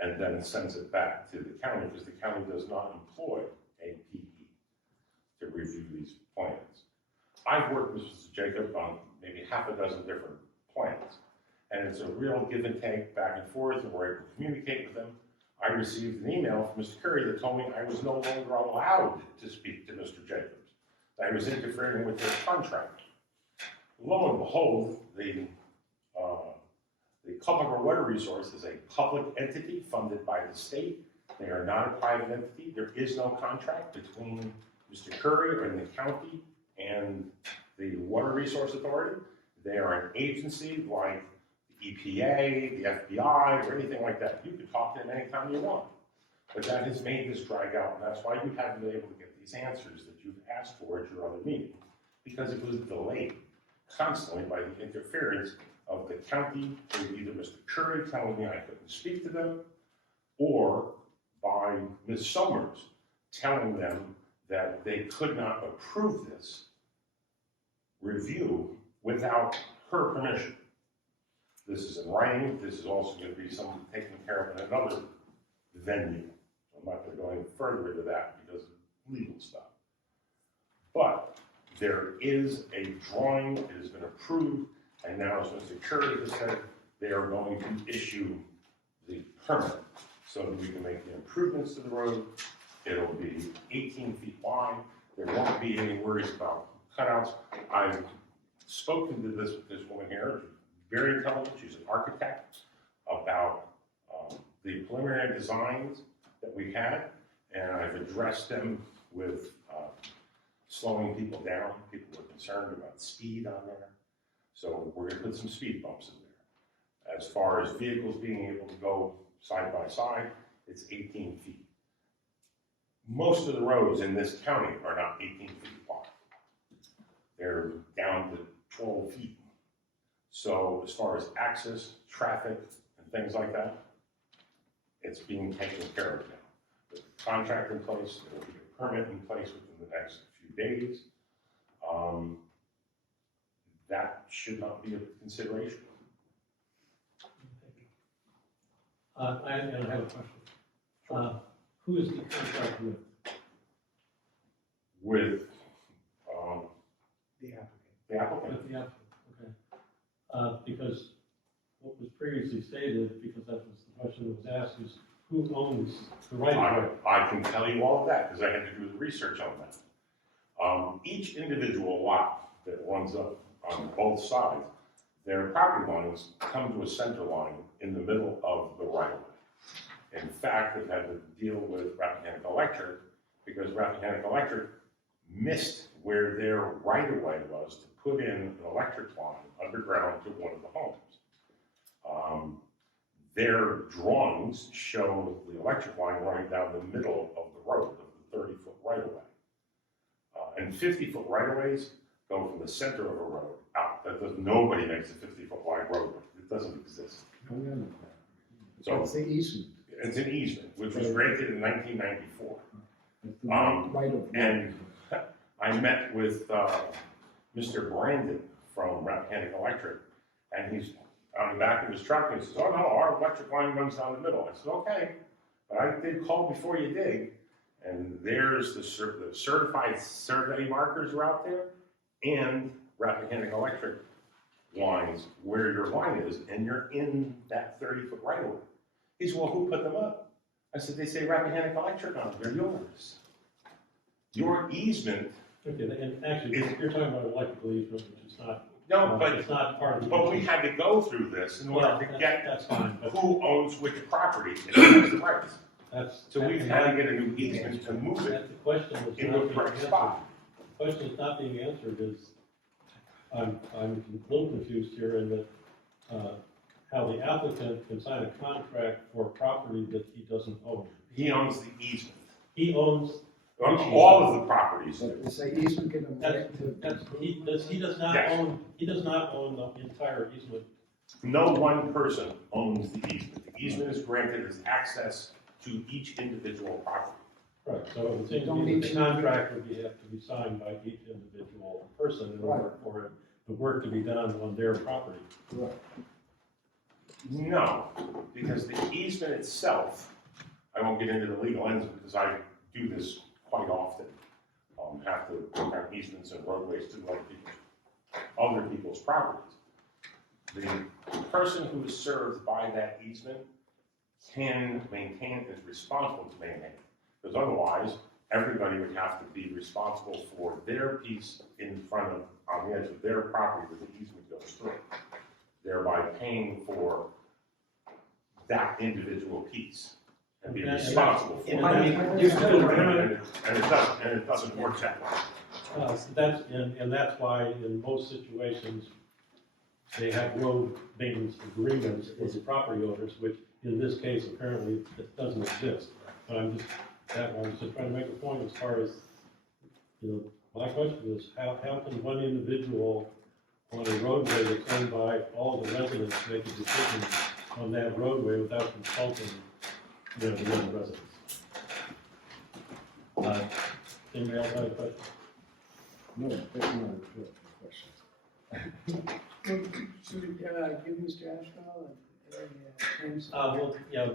and then sends it back to the county because the county does not employ a PE to review these plans. I've worked with Mr. Jacob on maybe half a dozen different plans, and it's a real give and take back and forth, and we're able to communicate with them. I received an email from Mr. Curry that told me I was no longer allowed to speak to Mr. Jacobs, that I was interfering with their contract. Lo and behold, the Culpeper Water Resource is a public entity funded by the state. They are not a private entity. There is no contract between Mr. Curry and the county and the Water Resource Authority. They are an agency like the EPA, the FBI, or anything like that. You can talk to them anytime you want. But that has made this drag out, and that's why you haven't been able to get these answers that you've asked for at your other meeting, because it was delayed constantly by the interference of the county, with either Mr. Curry telling me I couldn't speak to them, or by Ms. Summers telling them that they could not approve this review without her permission. This is in writing. This is also going to be something taken care of in another venue. I'm not going to go any further into that because of legal stuff. But there is a drawing, it has been approved, and now, as Mr. Curry has said, they are going to issue the permit so that we can make the improvements to the road. It'll be 18 feet wide. There won't be any worries about cutouts. I've spoken to this woman here, very intelligent, she's an architect, about the preliminary designs that we had, and I've addressed them with slowing people down. People were concerned about speed on there. So we're gonna put some speed bumps in there. As far as vehicles being able to go side by side, it's 18 feet. Most of the roads in this county are not 18 feet wide. They're down to 12 feet. So as far as access, traffic, and things like that, it's being taken care of now. With the contract in place, there will be a permit in place within the next few days. That should not be a consideration. I have a question. Who is the contract with? With The applicant. the applicant. With the applicant, okay. Because what was previously stated, because that was the question that was asked, is who owns the right of way? I can tell you all of that because I had to do the research on that. Each individual lot that runs up on both sides, their property lines come to a center line in the middle of the right of way. In fact, I've had to deal with Rappahannock Electric because Rappahannock Electric missed where their right of way was to put in an electric line underground to one of the homes. Their drawings show the electric line running down the middle of the road, of the 30-foot right-of-way. And 50-foot right-of-ways go from the center of a road out. Nobody makes a 50-foot wide roadway. It doesn't exist. So It's the easement. it's an easement, which was granted in 1994. It's the right of way. And I met with Mr. Brandon from Rappahannock Electric, and he's on the back of his truck, and he says, "Oh no, our electric line runs down the middle." I said, "Okay, but I did call before you dig." And there's the certified survey markers are out there, and Rappahannock Electric lines where your line is, and you're in that 30-foot right of way. He said, "Well, who put them up?" I said, "They say Rappahannock Electric on them. They're yours. Your easement." Okay, and actually, you're talking about electrical easement, which is not. No, but it's not part of the. But we had to go through this in order to get That's fine, but who owns which property and who has the rights. that's. So we've had to get a new easement to move it The question is into not the being correct answered. spot. The question is not being answered is, I'm a little confused here in that, how the applicant can sign a contract for property that he doesn't own. He owns the easement. He owns. All of the properties. But it's a easement given right to. He does not Yes. own the entire easement. No one person owns the easement. The easement is granted as access to each individual property. Right, so it would seem to Don't me need that the to- contract would have to be signed by each individual person in order for the work to be done on their property. Right. No, because the easement itself, I won't get into the legal ends because I do this quite often. Have to work on easements and roadways to other people's properties. The person who is served by that easement can maintain, is responsible to maintain it. Because otherwise, everybody would have to be responsible for their piece in front of, on the edge of their property where the easement goes through, thereby paying for that individual piece and be Okay. responsible for it. I mean, you're still And it doesn't work that way. And that's why in most situations, they have road maintenance agreements with the property owners, which in this case, apparently, it doesn't exist. But I was just trying to make a point as far as, my question is, how can one individual on a roadway that's owned by all the residents make a decision on that roadway without consulting, the other residents? Anybody else have a question? No, that's not a question. Should we give Mr. Ashwell a chance? Well, yeah,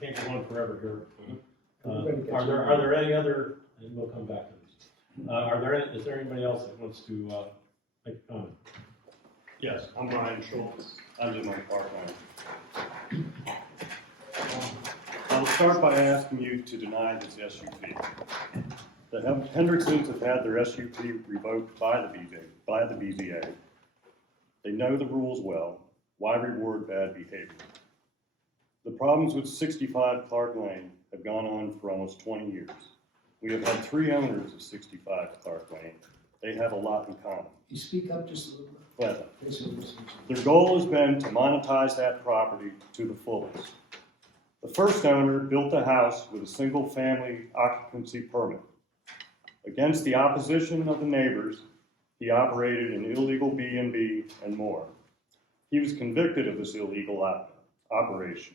we can't go on forever here. Are there any other, and we'll come back to this. Is there anybody else that wants to make a comment? Yes, I'm Brian Schultz. I live on Parkland. I will start by asking you to deny this SUP. The Hendricksons have had their SUP revoked by the BZA. They know the rules well. Why reward bad behavior? The problems with 65 Clark Lane have gone on for almost 20 years. We have had 3 owners of 65 Clark Lane. They have a lot in common. You speak up just a little bit. But Yes, sir, yes, sir. their goal has been to monetize that property to the fullest. The first owner built a house with a single-family occupancy permit. Against the opposition of the neighbors, he operated an illegal B&B and more. He was convicted of this illegal operation.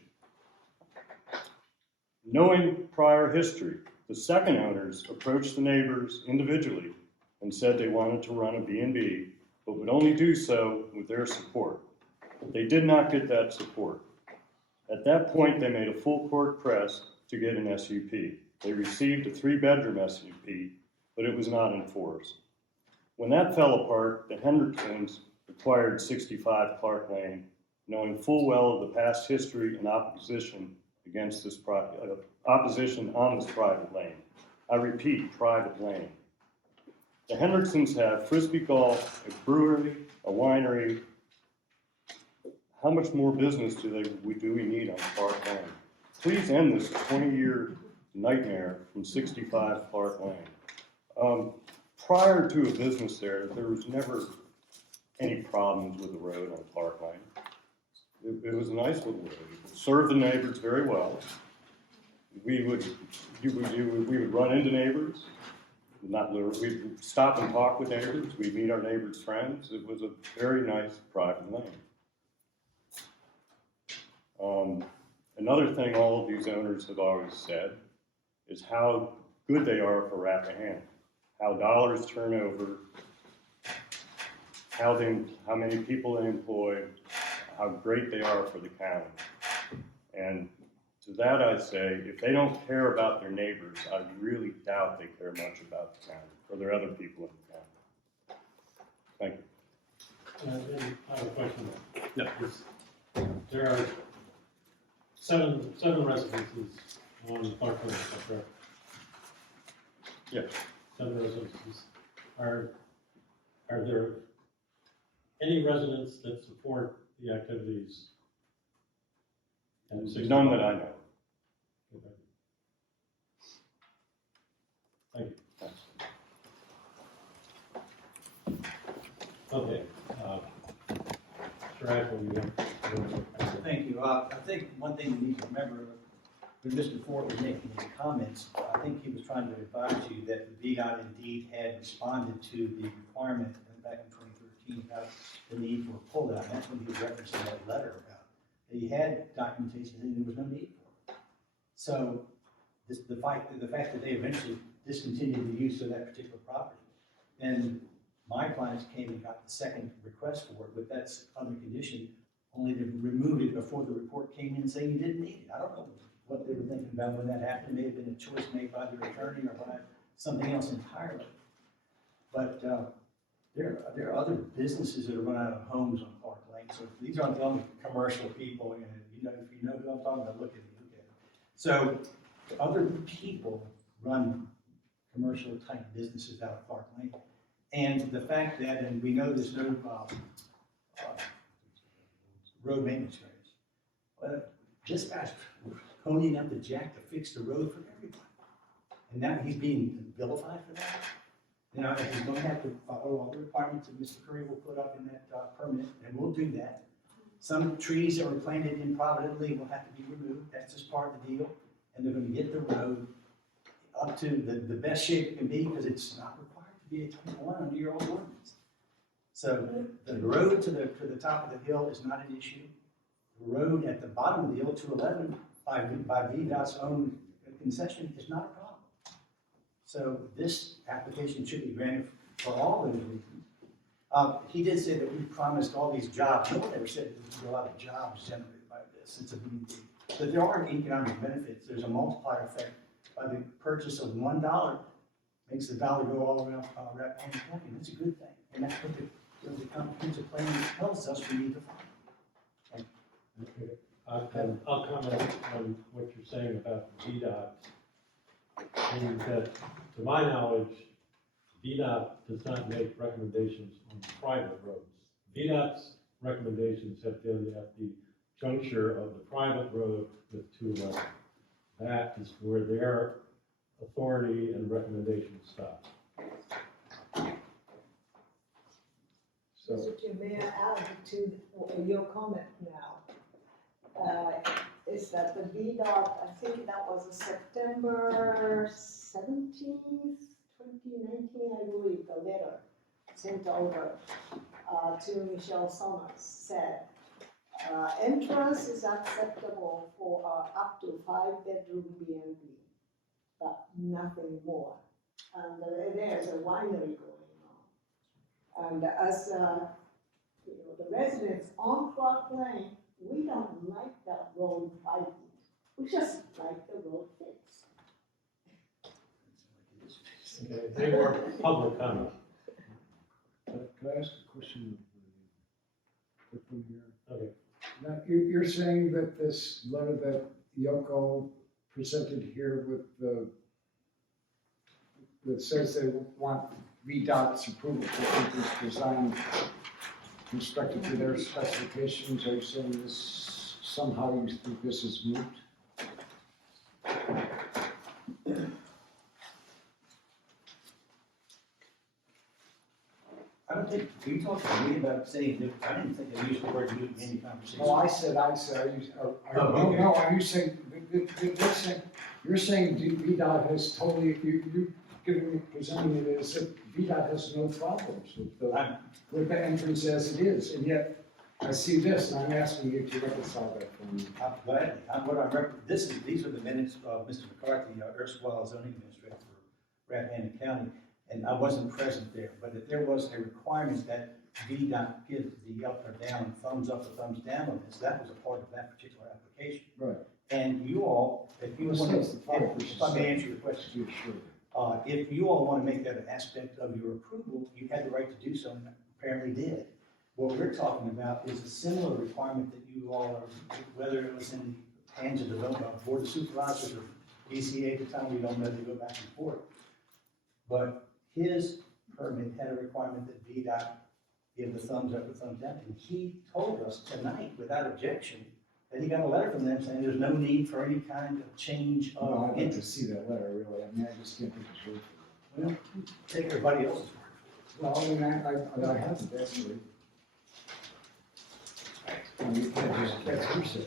Knowing prior history, the second owners approached the neighbors individually and said they wanted to run a B&B, but would only do so with their support. They did not get that support. At that point, they made a full court press to get an SUP. They received a 3-bedroom SUP, but it was not enforced. When that fell apart, the Hendricksons acquired 65 Clark Lane, knowing full well of the past history and opposition against this opposition on this private lane. I repeat, private lane. The Hendricksons have frisbee golf, a brewery, a winery. How much more business do we need on Clark Lane? Please end this 20-year nightmare from 65 Clark Lane. Prior to a business there was never any problems with the road on Clark Lane. It was a nice little road. It served the neighbors very well. We would run into neighbors. We'd stop and talk with neighbors. We'd meet our neighbors' friends. It was a very nice private lane. Another thing all of these owners have always said is how good they are for Rappahannock, how dollars turn over, how many people they employ, how great they are for the county. And to that I say, if they don't care about their neighbors, I really doubt they care much about the county, or there are other people in the county. Thank you. And I have a question. Yeah. There are seven residences on Clark Lane, is that correct? Yes. 7 residences. Are there any residents that support the activities? None that I know. Okay. Thank you. Okay. Mr. Ashland, you have. Thank you. I think one thing we need to remember, when Mr. Ford was making his comments, I think he was trying to advise you that the VDOT indeed had responded to the requirement back in 2013 about the need for a pull-out. That's when he was referencing that letter about that he had documentation and there was no need for it. So the fact that they eventually discontinued the use of that particular property, and my clients came and got the second request for it with that other condition, only to remove it before the report came in saying you didn't need it. I don't know what they were thinking about when that happened. It may have been a choice made by their attorney or by something else entirely. But there are other businesses that are run out of homes on Park Lane. So these aren't the only commercial people. And if you know who I'm talking about, look at it. So other people run commercial type businesses out of Park Lane. And the fact that, and we know there's no road maintenance grants. This guy's honing up the jack to fix the road for everybody. And now he's being vilified for that. You know, he's going to have to follow all the requirements that Mr. Curry will put up in that permit, and we'll do that. Some trees that were planted improvidently will have to be removed. That's just part of the deal. And they're going to get the road up to the best shape it can be because it's not required to be a 21 under your old ordinance. So the road to the top of the hill is not an issue. The road at the bottom of the hill, 211, by VDOT's own concession, is not a problem. So this application should be granted for all those reasons. He did say that we promised all these jobs. No one ever said there's a lot of jobs generated by this. It's a BD. But there are economic benefits. There's a multiplier effect. By the purchase of $1, makes the dollar go all around Rappahannock County. That's a good thing. And that's what the comprehensive plan tells us we need to follow. Okay. I'll comment on what you're saying about VDOT. And that, to my knowledge, VDOT does not make recommendations on private roads. VDOT's recommendations have been that the juncture of the private road with two lanes. That is where their authority and recommendation stop. So, Mr. Chair, may I add to your comment now? Is that the VDOT, I think that was a September 17th, 2019, I believe, the letter sent over to Michelle Summers said, entrance is acceptable for up to 5-bedroom B&B, but nothing more. And there's a winery going on. And as you know, the residents on Clark Lane, we don't like that road widened. We just like the road fixed. okay, any more public comment? Could I ask a question? Quick one here. Okay. Now, you're saying that this letter that Yoko presented here with that says they want VDOT's approval for entrance design constructed to their specifications, are you saying this, somehow you think this is moot? I don't think, we talked to me about saying, that I didn't think I used the word mute in any conversation. Oh, I said, are you, no, are you saying, you're saying VDOT has totally, you presenting it as if VDOT has no problems with the entrance as it is, and yet I see this, and I'm asking you to reconcile that for me. Gladly. These are the minutes of Mr. McCarthy, erstwhile zoning administrator for Rappahannock County, and I wasn't present there, but if there was a requirement that VDOT give the up or down, thumbs up or thumbs down on this, that was a part of that particular application. Right. And you all, if you want to, if I may answer your question, Sure. if you all want to make that an aspect of your approval, you had the right to do so, and apparently did. What we're talking about is a similar requirement that you all are, whether it was in the hands of the board of supervisors or BCA at the time, we don't know, they go back and forth. But his permit had a requirement that VDOT give the thumbs up or thumbs down, and he told us tonight, without objection, that he got a letter from them saying there's no need for any kind of change No, of I'd like to interest. see that letter, really, I mean, I just can't think of it. Well, take everybody else's word. Well, I mean, I haven't, actually. I mean, that's hearsay.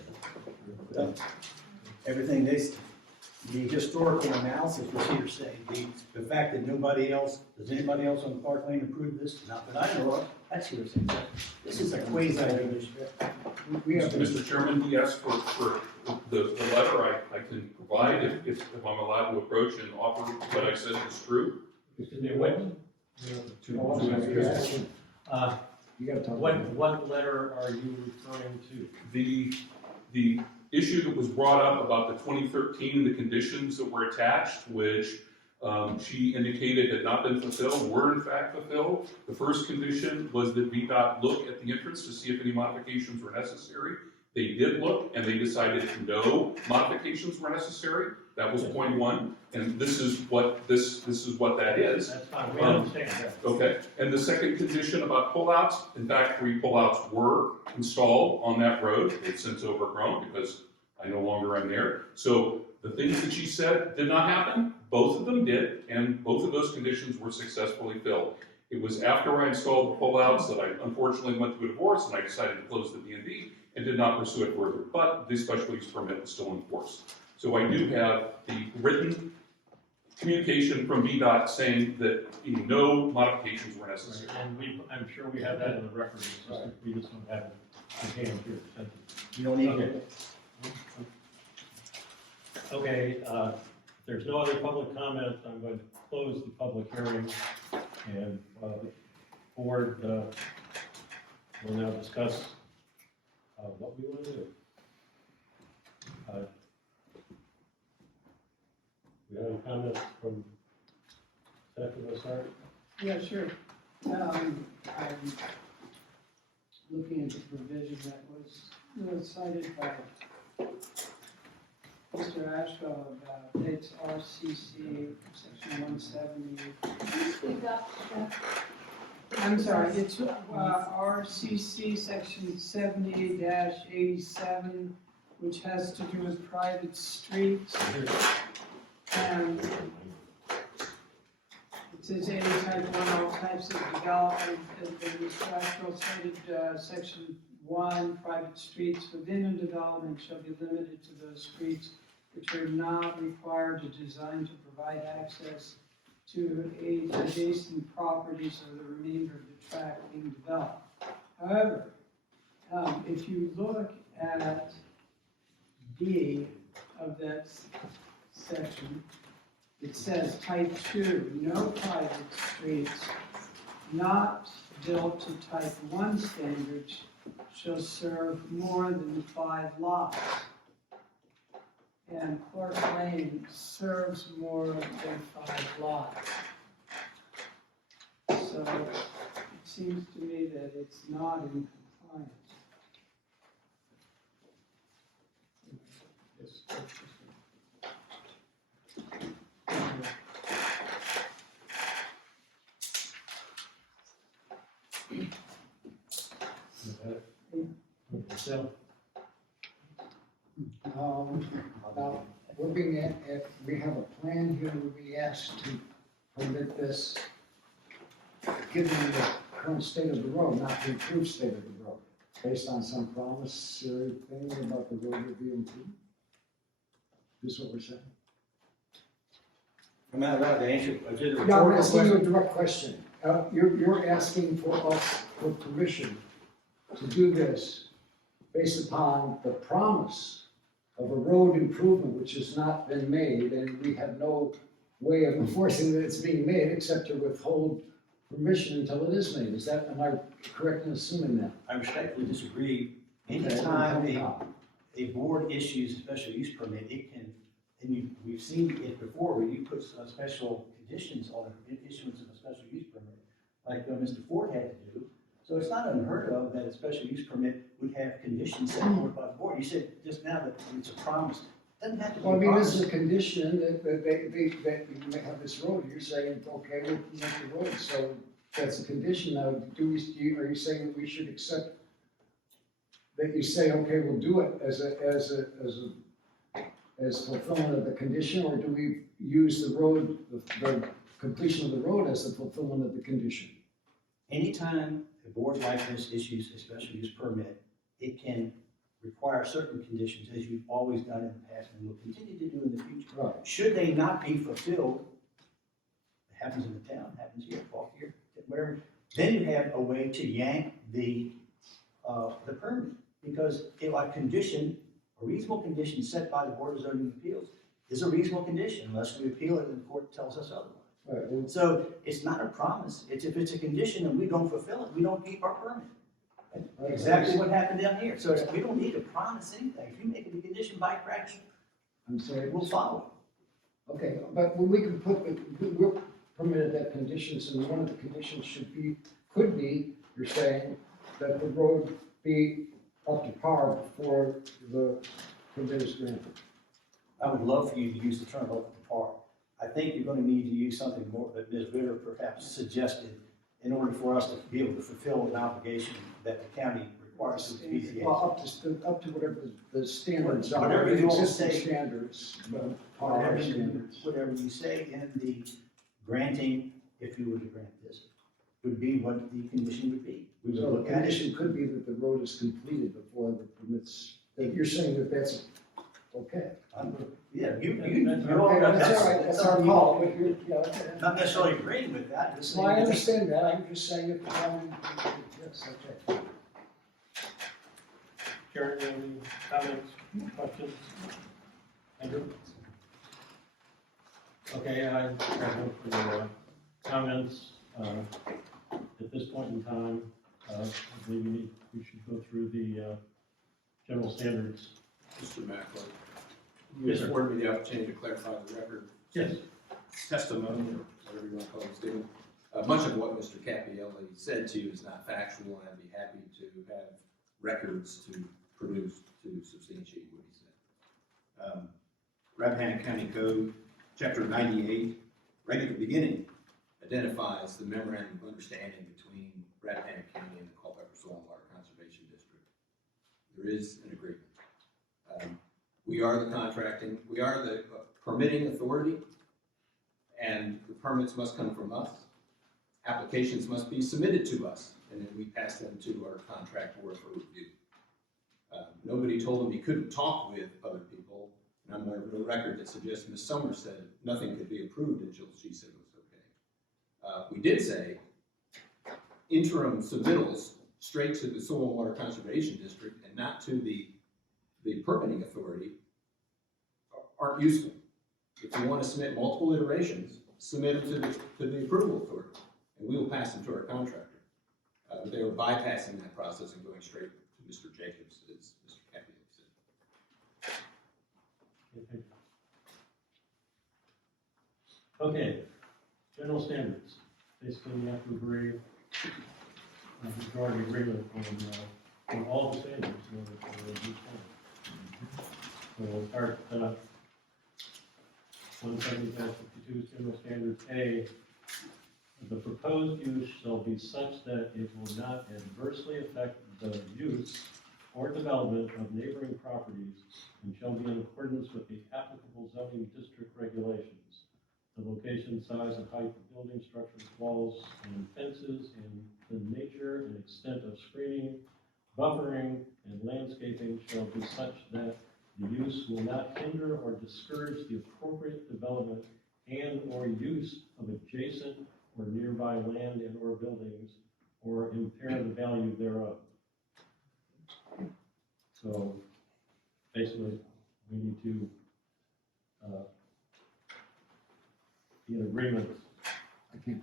Everything the historical analysis was hearsay. The fact that nobody else, does anybody else on Clark Lane approve this? Not that I know of, that's hearsay. This is a quasi-judicial. We have, Mr. Chairman, he asked for the letter I can provide if I'm allowed to approach and offer what I said is true. Excuse me, what? You gotta talk. What letter are you referring to? The issue that was brought up about the 2013 and the conditions that were attached, which she indicated had not been fulfilled, were in fact fulfilled. The first condition was that VDOT look at the entrance to see if any modifications were necessary. They did look, and they decided no modifications were necessary. That was point one, and this is what that is. That's fine, we understand that. Okay, and the second condition about pullouts, in fact, 3 pullouts were installed on that road. They've since overgrown because I no longer am there. So the things that she said did not happen, both of them did, and both of those conditions were successfully filled. It was after I installed the pullouts that I unfortunately went through a divorce and I decided to close the B&B and did not pursue it further, but the special use permit was still in force. So I do have the written communication from VDOT saying that no modifications were necessary. And I'm sure we have that in the record, we just don't have it in hand here. Thank you. You don't need Okay. it. Okay, if there's no other public comment, I'm going to close the public hearing, and the board will now discuss what we want to do. We have any comments from Secretary Lessard? Yeah, sure. I'm looking at the provision that was cited by Mr. Ashwell about it's RCC section 170. Can you speak up? I'm sorry, it's RCC section 70-87, which has to do with private streets. And it says A, type 1, all types of development, and the special cited section 1, private streets within a development shall be limited to those streets which are not required or designed to provide access to adjacent properties or the remainder of the tract being developed. However, if you look at B of that section, it says type 2, no private streets not built to type 1 standards shall serve more than 5 lots. And Clark Lane serves more than 5 lots. So it seems to me that it's not in compliance. So, About looking at, we have a plan here where we asked to permit this, given the current state of the road, not the improved state of the road, based on some promissory thing about the road will be improved? This is what we're saying? I'm not allowed to answer, I did a Yeah, I'm rhetorical asking you a question. direct question. You're asking for us, for permission to do this based upon the promise of a road improvement which has not been made, and we have no way of enforcing that it's being made except to withhold permission until it is made. Is that, am I correct in assuming that? I respectfully disagree. Okay, Anytime then tell me a board issues a special use permit, it can, and we've seen it before, where you put some special conditions on the issuance of a special use permit, like Mr. Ford had to do. So it's not unheard of that a special use permit would have conditions set forth by the board. You said just now that it's a promise. It doesn't have to be Well, a I mean, this promise. is a condition that you may have this road. You're saying, okay, we'll make the road, so that's a condition. Now, are you saying that we should accept that you say, okay, we'll do it as fulfillment of the condition, or do we use the road, the completion of the road as the fulfillment of the condition? Anytime a board like this issues a special use permit, it can require certain conditions, as you've always done in the past and will continue to do in the future. Right. Should they not be fulfilled, it happens in the town, happens here, Falk here, whatever, then you have a way to yank the permit. Because if a condition, a reasonable condition set by the Board of Zoning Appeals is a reasonable condition unless we appeal it and the court tells us otherwise. Right, well, So it's not a promise. It's if it's a condition and we don't fulfill it, we don't keep our permit. Exactly what happened down here. So we don't need to promise anything. If you make it a condition by cracking, I'm sorry. we'll follow Okay, but we can put, we're permitted that conditions, and one of the conditions could be, you're saying, that the road be up to par before the permit is granted. it. I would love for you to use the term up to par. I think you're going to need to use something more that Ms. Ritter perhaps suggested in order for us to be able to fulfill an obligation that the county requires of the BZA. Well, up to whatever the standards are, Whatever you all existing say. standards, par standards. Whatever you say in the granting, if you were to grant this, would be what the condition would be. We would So the look at it. condition could be that the road is completed before the permits, that you're saying that that's okay. Yeah, you Okay, all, that's all right, that's our call, but you're, yeah, okay. not necessarily agreeing with that, just Well, I saying. understand that, I'm just saying if, yes, okay. Karen, do you have any comments, questions? Andrew? Okay, I have no further comments. At this point in time, I believe we should go through the general standards. Mr. Mackler. Yes, You sir. afforded me the opportunity to clarify the record. Yes. Testimony, or whatever you want to call it, statement. Much of what Mr. Capielli said to you is not factual, and I'd be happy to have records to produce to substantiate what he said. Rappahannock County Code, Chapter 98, right at the beginning, identifies the memorandum of understanding between Rappahannock County and the Culpeper Soil and Water Conservation District. There is an agreement. We are the permitting authority, and the permits must come from us. Applications must be submitted to us, and then we pass them to our contract board for review. Nobody told him he couldn't talk with other people, and I'm aware of no record that suggests Ms. Summers said nothing could be approved until she said it was okay. We did say interim submittals straight to the Soil and Water Conservation District and not to the permitting authority aren't useful. If you want to submit multiple iterations, submit them to the approval authority, and we will pass them to our contractor. But they were bypassing that process and going straight to Mr. Jacobs, as Mr. Cappy said. Okay, general standards. Basically, we have to agree, majority agreement on all the standards in order to review standards. So we'll start, 170-52 general standards. A, the proposed use shall be such that it will not adversely affect the use or development of neighboring properties and shall be in accordance with the applicable zoning district regulations. The location, size, and height of building structures, walls, and fences, and the nature and extent of screening, buffering, and landscaping shall be such that the use will not hinder or discourage the appropriate development and or use of adjacent or nearby land and or buildings, or impair the value thereof. So basically, we need to be in agreement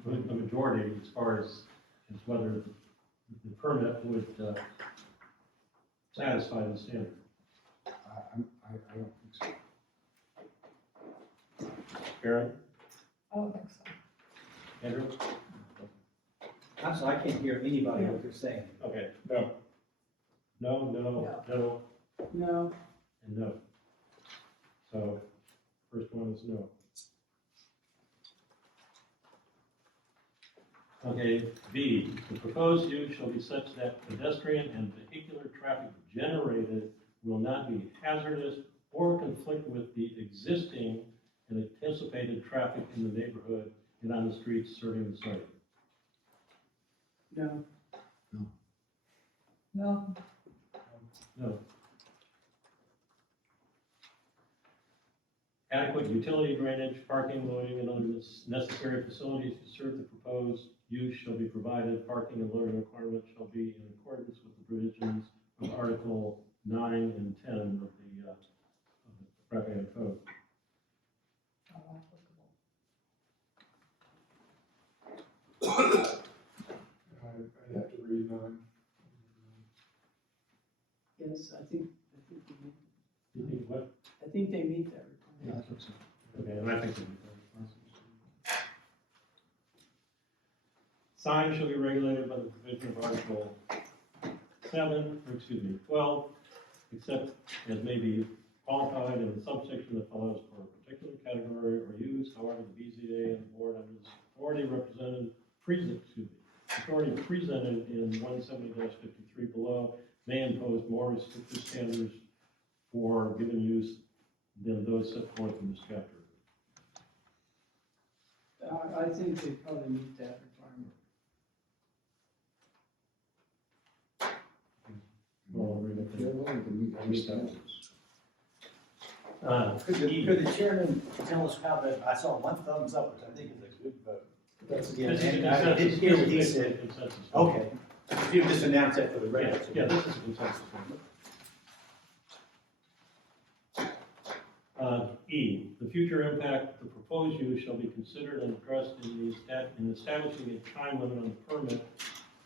with the majority as far as whether the permit would satisfy the standard. I don't think so. Karen? I don't think so. Andrew? I'm sorry, I can't hear anybody what they're saying. Okay, no. No, no, no, No, and no. So, first one is no. Okay, B, the proposed use shall be such that pedestrian and vehicular traffic generated will not be hazardous or conflict with the existing and anticipated traffic in the neighborhood and on the streets serving the site. no, No, No. Adequate utility drainage, parking, loading, and other necessary facilities to serve the proposed use shall be provided. Parking and loading requirements shall be in accordance with the provisions of Article 9 and 10 of the Rappahannock Code. not applicable. I'd have to read 9. yes, I think they meet, You think what? I think they meet that Yeah, I requirement. think so. Okay, and I think that signs shall be regulated by the provision of Article 12, except as may be qualified in the subsection that follows for a particular category or use. However, the BZA and the board under this authority presented in 170-53 below may impose more restrictive standards for given use than those set forth in this chapter. I think they probably meet that requirement. Well, agree with If they're willing to meet every standards. Could the chairman tell us how that, I saw one thumbs up, which I think is a good vote. That's Yeah, This is a and I didn't hear what he consensus. said. Consensus. Okay, if you just announce that for the Yeah, record. yeah, this is a consensus. E, the future impact of the proposed use shall be considered and addressed in establishing a time limit on the permit,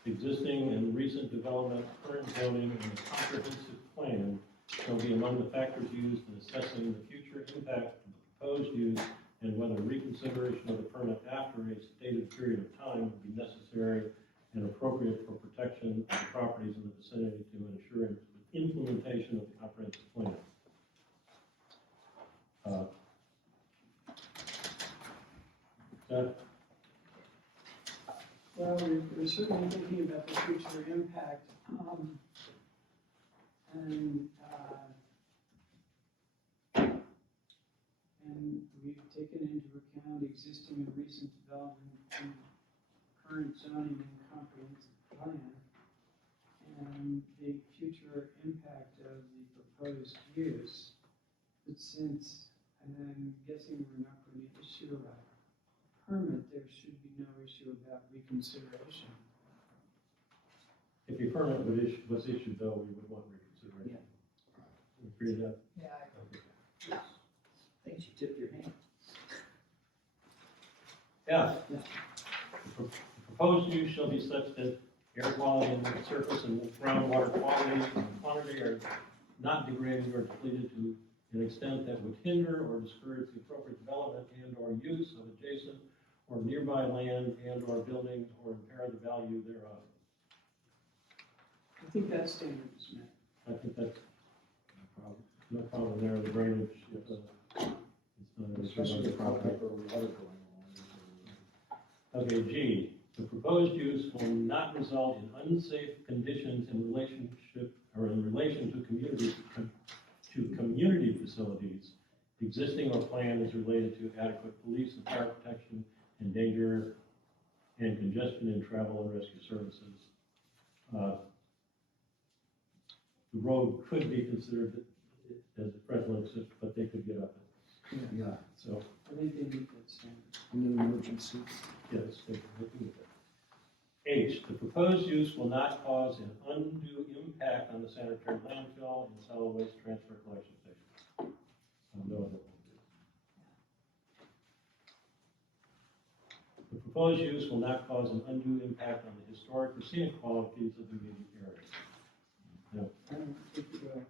existing and recent development, current zoning, and the comprehensive plan shall be among the factors used in assessing the future impact of the proposed use and whether reconsideration of the permit after a stated period of time would be necessary and appropriate for protection of the properties in the vicinity to ensure implementation of the comprehensive plan. That we're certainly thinking about the future impact. And we've taken into account existing and recent development in current zoning and comprehensive plan, and the future impact of the proposed use. But since I'm guessing we're not going to issue a permit, there should be no issue about reconsideration. If your permit was issued, though, we would want reconsideration. You agree with that? Yeah, Okay. Thanks, you tipped your hand. F, the proposed use shall be such that air quality and surface and groundwater quality and quantity are not degraded or depleted to an extent that would hinder or discourage the appropriate development and or use of adjacent or nearby land and or buildings or impair the value thereof. I think that standard is met. I think that's no problem there, the drainage, it's not an issue Especially on the the property. property or water going along. Okay, G, the proposed use will not result in unsafe conditions in relationship, or in relation to community facilities, existing or planned as related to adequate police and fire protection and danger and congestion in travel and rescue services. The road could be considered as a presently exists, but they could get up it. Yeah, So, I think they meet that standard. in an emergency. yes, they could get that. H, the proposed use will not cause an undue impact on the sanitary landfill and solid waste transfer collection station. No other. The proposed use will not cause an undue impact on the historic or scenic qualities of the immediate area. No. I don't think we will.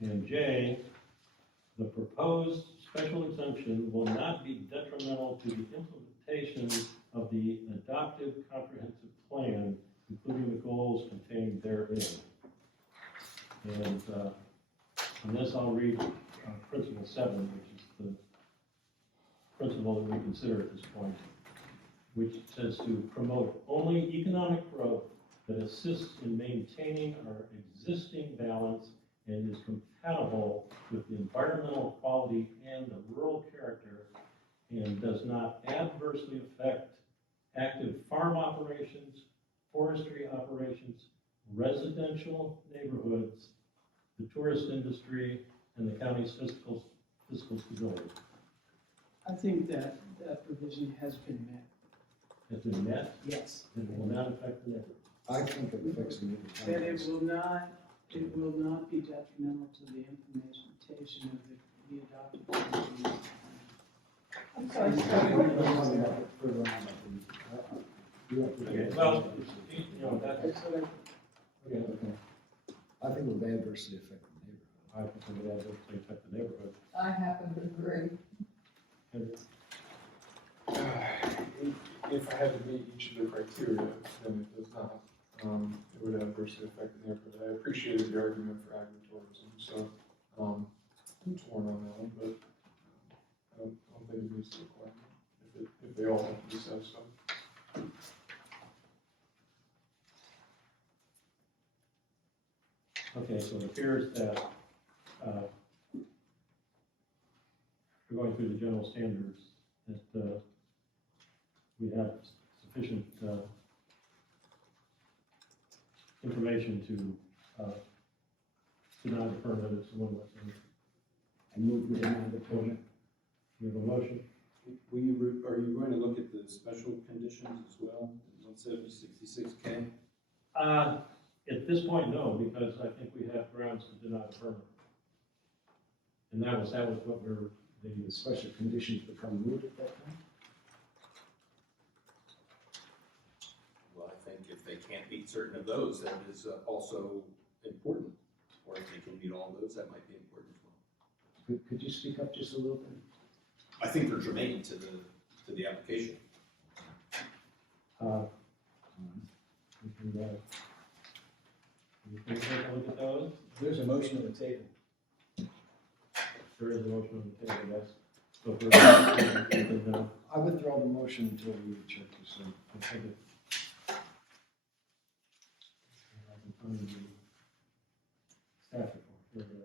And J, the proposed special exemption will not be detrimental to the implementation of the adopted comprehensive plan, including the goals contained therein. And on this, I'll read Principle 7, which is the principle that we consider at this point, which says to promote only economic growth that assists in maintaining our existing balance and is compatible with the environmental quality and the rural character and does not adversely affect active farm operations, forestry operations, residential neighborhoods, the tourist industry, and the county's fiscal stability. I think that provision has been met. Has been met Yes. and will not affect the neighborhood. I think it affects the. That it will not be detrimental to the implementation of the adopted plan. I'm sorry. Okay, well, you know, that's, That's what okay, I think it would adversely affect the neighborhood. I think it would adversely affect the neighborhood. I happen to agree. If I had to meet each of the criteria, then it does not. It would adversely affect the neighborhood. I appreciated the argument for agritourism, so I'm torn on that one, but I don't think it meets the requirement if they all have to be satisfied. Okay, so it appears that, we're going through the general standards, that, we have sufficient, information to deny the permit if someone wants to. I move we deny the permit. We have a motion? Are you going to look at the special conditions as well, 17066K? At this point, no, because I think we have grounds to deny the permit. And that was what we're, The special conditions become moot at that time? Well, I think if they can't meet certain of those, that is also important. Or if they can meet all those, that might be important as well. Could you speak up just a little bit? I think they're germane to the application. We can take a look at those. There's a motion on the table. There is a motion on the table, yes. So if we're- I withdraw the motion until we check this out. Okay. I can find the staff report. Here we go.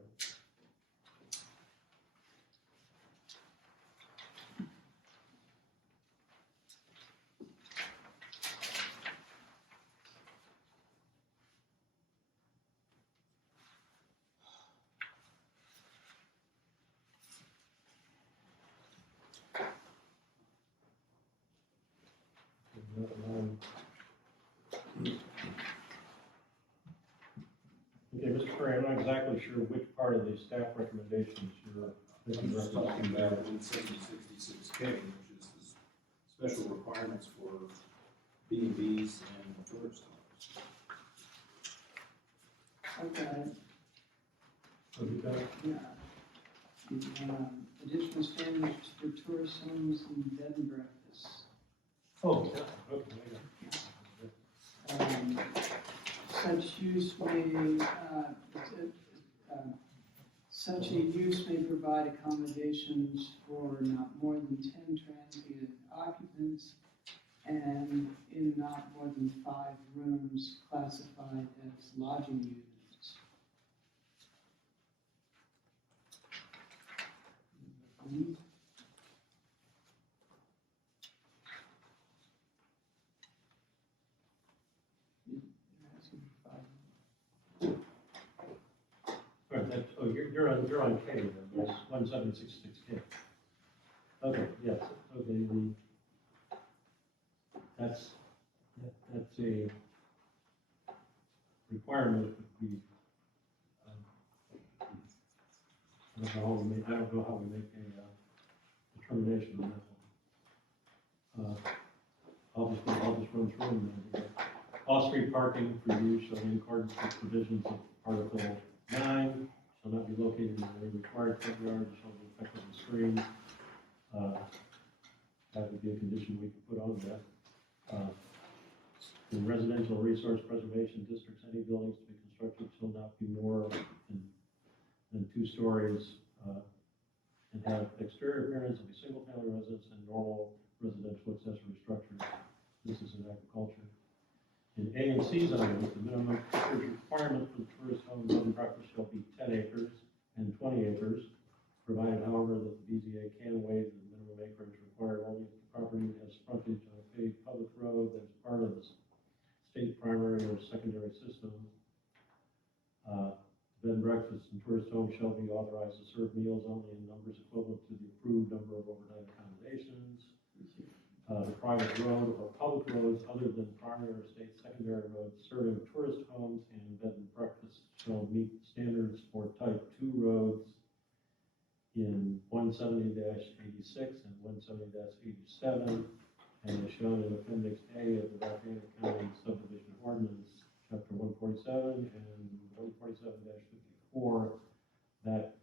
Okay, Mr. Curry, I'm not exactly sure which part of the staff recommendations you're I'm just talking referencing about there. 17066K, which is the special requirements for B&Bs and tourist homes. Okay, Have you got it? yeah. Additional standards for tourist homes and bed and breakfasts. Oh, yeah, okay. I got it. Such use may, such a use may provide accommodations for not more than 10 transient occupants and in not more than 5 rooms classified as lodging units. All right, that, oh, you're on K then, yes, 1766K. Okay, yes, okay, that's a requirement that we, I don't know how we make a determination on that one. I'll just run through them then. Off-street parking for use shall be in accordance with provisions of Article 9, shall not be located in any required front yard, shall be effectively screened. That would be a condition we could put on that. In residential resource preservation districts, any buildings to be constructed shall not be more than 2 stories, and have exterior appearance of a single-family residence and normal residential accessory structures. This is in agriculture. In A and C zones, the minimum acreage requirement for the tourist home bed and breakfast shall be 10 acres and 20 acres, provided however that the BZA can waive the minimum acreage required only if the property has frontage on a paved public road that is part of the state primary or secondary system. Bed and breakfast and tourist homes shall be authorized to serve meals only in numbers equivalent to the approved number of overnight accommodations. The private road or public roads other than primary or state secondary roads serving tourist homes and bed and breakfast shall meet standards for type 2 roads in 170-86 and 170-87, and as shown in Appendix A of the Rappahannock County Subdivision Ordinance, Chapter 147 and 147-54, that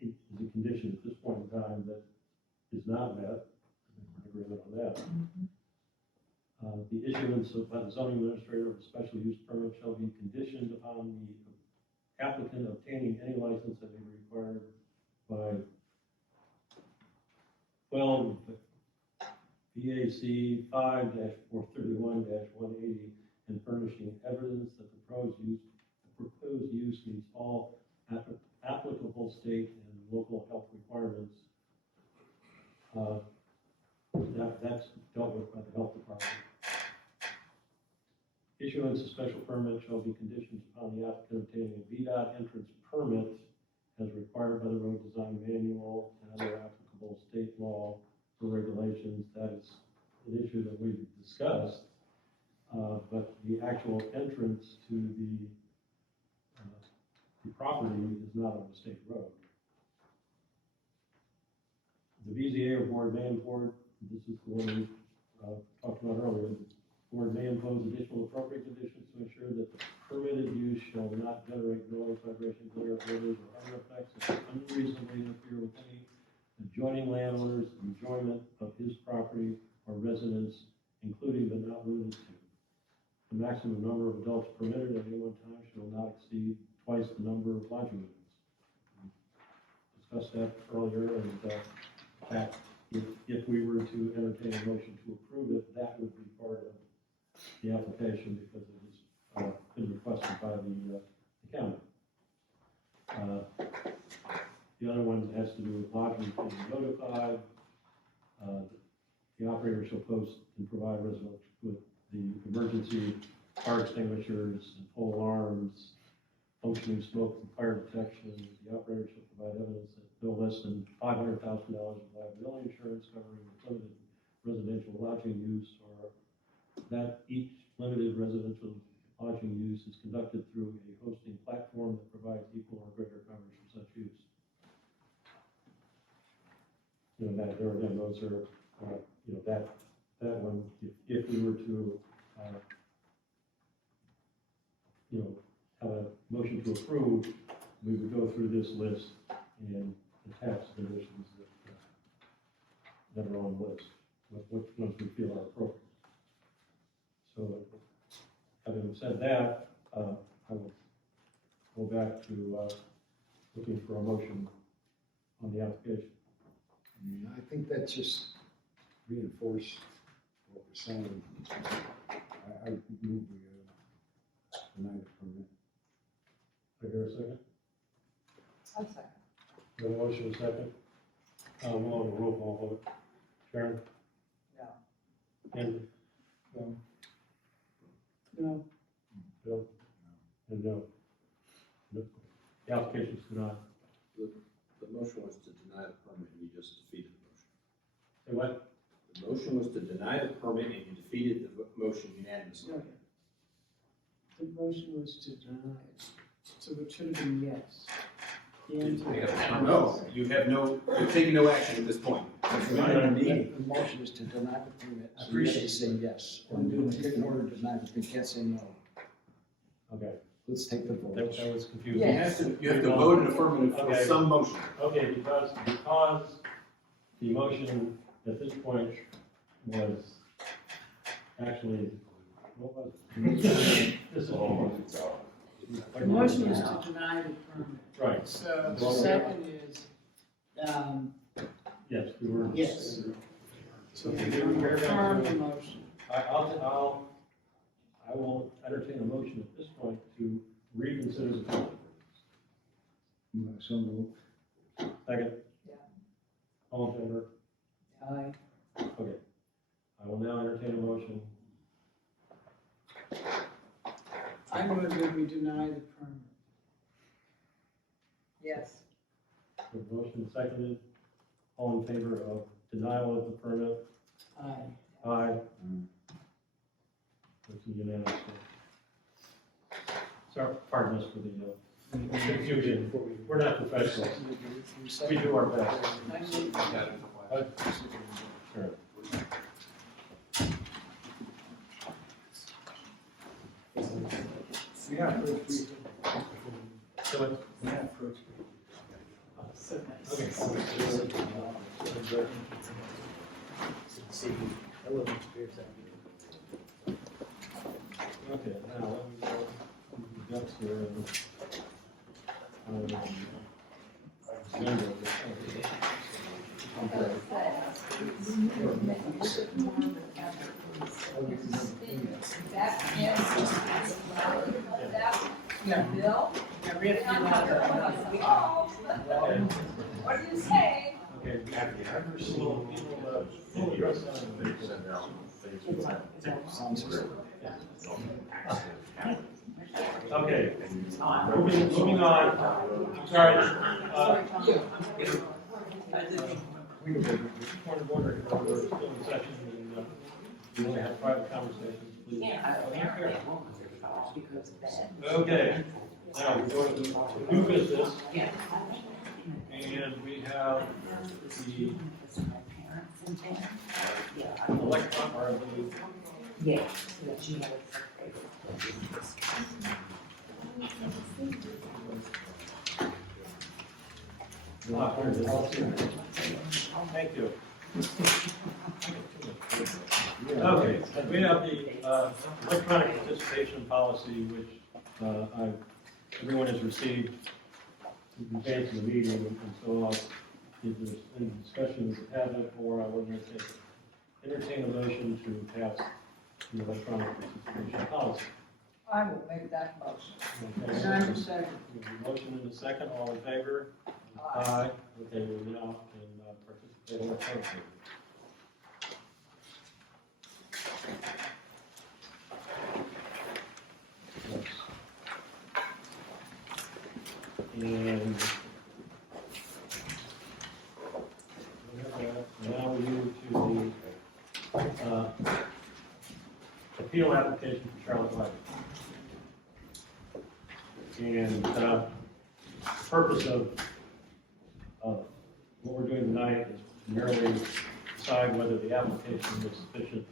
it is a condition at this point in time that is not met. We're in agreement on that. The issuance of, by the zoning administrator of a special use permit shall be conditioned upon the applicant obtaining any license that may be required by 12 VAC 5-431-180 and furnishing evidence that the proposed use meets all applicable state and local health requirements. That's dealt with by the health department. Issuance of special permit shall be conditioned upon the applicant obtaining a VDOT entrance permit as required by the road design manual and other applicable state law or regulations. That is an issue that we've discussed, but the actual entrance to the property is not on the state road. The BZA or board may import, this is the one we talked about earlier, the board may impose additional appropriate conditions to ensure that the permitted use shall not generate noise, vibration, glare, odors, or other effects that unreasonably interfere with any adjoining landowner's enjoyment of his property or residence, including but not limited to. The maximum number of adults permitted at any one time shall not exceed twice the number of lodging units. discussed that earlier, and, in fact, if we were to entertain a motion to approve it, that would be part of the application because it has been requested by the county. The other one has to do with lodging being notified. The operator shall post and provide residents with the emergency fire extinguishers and pole alarms, functioning smoke and fire detection. The operator shall provide evidence that no less than $500,000 of liability insurance covering limited residential lodging use, or that each limited residential lodging use is conducted through a hosting platform that provides equal or greater coverage for such use. You know, that, there again, those are, you know, that one, if we were to, you know, have a motion to approve, we would go through this list and attach conditions that are on the list, which ones we feel are appropriate. So, having said that, I will go back to looking for a motion on the application. I mean, I think that just reinforced what we're saying. I move we deny the permit. Do I hear a second? I'll second. The motion is second. We'll have a roll call vote. Sharon? No. Andy? No. Bill? And no. The application is denied. The motion was to deny the permit, and you just defeated the motion. Say what? The motion was to deny the permit, and you defeated the motion unanimously. Okay. The motion was to deny, so it should have been yes. The answer- No, you have no, you're taking no action at this point. The motion is to deny the permit, so you have to say yes. In order to deny it, you can't say no. Okay. Let's take the vote. That was confusing. You have to vote in affirmative for Okay. some motion. Okay, because the motion at this point was actually, what was it? This is all. The motion is to deny the permit. Right, So the second is, yes, we were. yes. So we're going to affirm the motion. I will entertain a motion at this point to reconsider the permit. So moved. Second? Yeah. All in favor? Aye. Okay. I will now entertain a motion. I move that we deny the permit. Yes. The motion seconded. All in favor of denial of the permit? Aye. Aye. It's unanimous. Sorry, pardon us for the confusion. We're not professionals. We do our best. I move- Sure. Yeah. So it's- Okay, now let me go to the guts here and, Yeah. Bill? Yeah, we have to do that. What do you say? Okay. Okay, moving on. I'm sorry. Point of order, we're still in session and we want to have private conversations, please. Okay, now we're going to new business. And we have the electron, or the Thank you. Okay, we have the electronic participation policy, which everyone has received. advance of the meeting, and so I'll, if there's any discussions to have it, or I will entertain a motion to pass the electronic participation policy. I will make that motion. Okay, Simon second. we have a motion in a second, all in favor? Aye. Okay, we now can participate electronically. And now we move to the appeal application for Charlotte Light. And the purpose of what we're doing tonight is merely decide whether the application is sufficient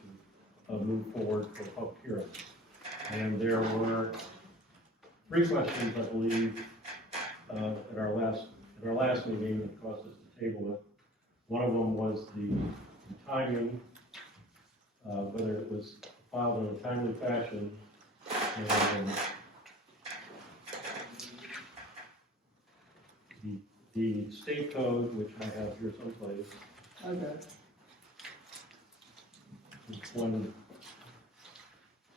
to move forward for public hearing. And there were 3 questions, I believe, at our last meeting that caused us to table it. One of them was the timing, whether it was filed in a timely fashion, and the state code, which I have here someplace, Okay. is one.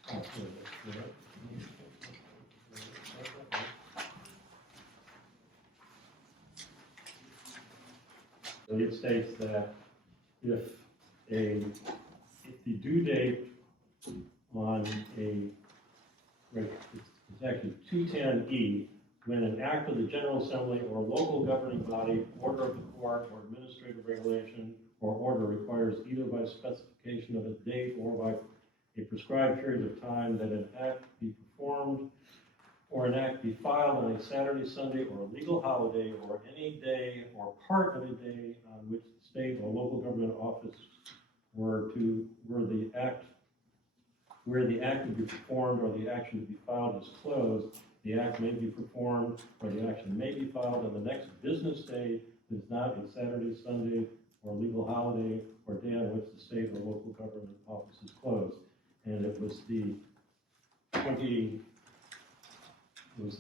Oh, here it is, yeah. So it states that if the due date on it's actually 210E, when an act of the General Assembly or local governing body, order of the court, or administrative regulation, or order requires either by specification of a date or by a prescribed period of time that an act be performed or an act be filed on a Saturday, Sunday, or a legal holiday, or any day or part of a day on which the state or local government office where the act to be performed or the action to be filed is closed, the act may be performed or the action may be filed on the next business day that is not a Saturday, Sunday, or legal holiday, or day on which the state or local government office is closed. And it was the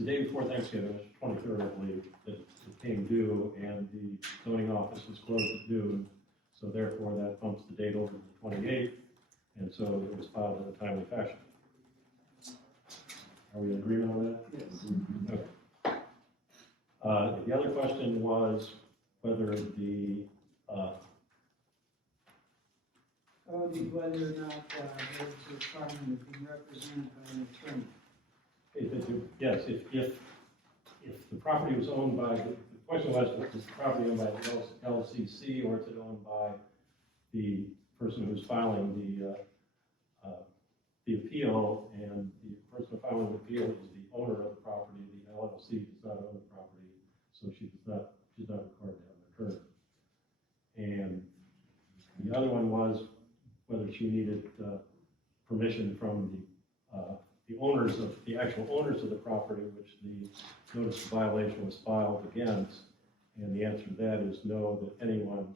day before Thanksgiving, it was 23rd, I believe, that it came due, and the zoning office was closed at noon, so therefore that bumps the date over to the 28th, and so it was filed in a timely fashion. Are we in agreement on that? Yes. Okay. The other question was whether Whether or not there's a requirement to be represented by an attorney. Yes, if the property was owned by, the question was the property owned by the LCC, or is it owned by the person who's filing the appeal, and the person filing the appeal is the owner of the property, the LLC does not own the property, so she's not required to have an attorney. And the other one was whether she needed permission from the actual owners of the property, which the notice of violation was filed against. And the answer to that is no, that anyone,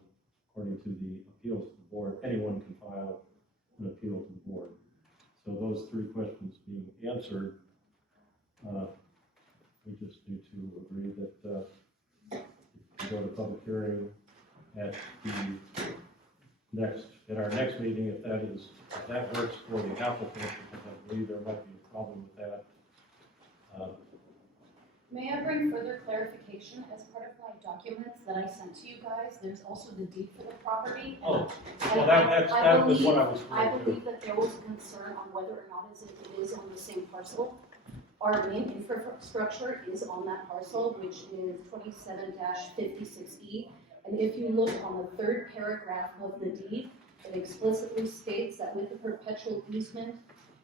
according to the appeals to the board, anyone can file an appeal to the board. So those 3 questions being answered, we just need to agree that if we go to public hearing at our next meeting, if that works for the applicant, because I believe there might be a problem with that. May I bring further clarification? As part of my documents that I sent to you guys, there's also the deed for the property. Oh, And well, that was what I was I referring to. believe that there was a concern on whether or not it is on the same parcel. Our main infrastructure is on that parcel, which is 27-56E. And if you look on the 3rd paragraph of the deed, it explicitly states that with the perpetual easement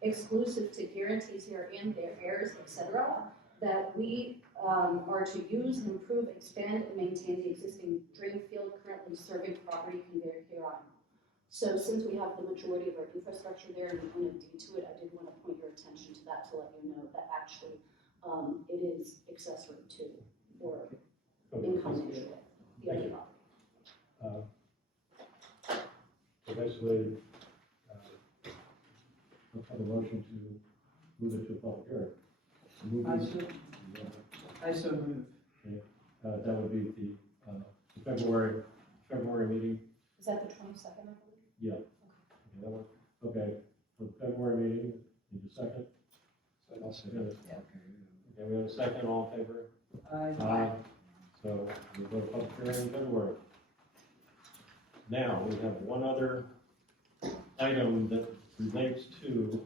exclusive to guarantees herein, their heirs, etc., that we are to use and improve, expand, and maintain the existing drain field currently serving property conveyed hereon. So since we have the majority of our infrastructure there and we own a deed to it, I did want to point your attention to that to let you know that actually it is accessory to or in combination with the other property. So basically, let's have a motion to move it to a public hearing. I so move. That would be the February meeting. Is that the 22nd, I believe? Yeah. Okay, that one. Okay, for the February meeting, need a second? Second. Yeah. Okay, we have a second, all in favor? Aye. So we'll go to public hearing in February. Now, we have one other item that relates to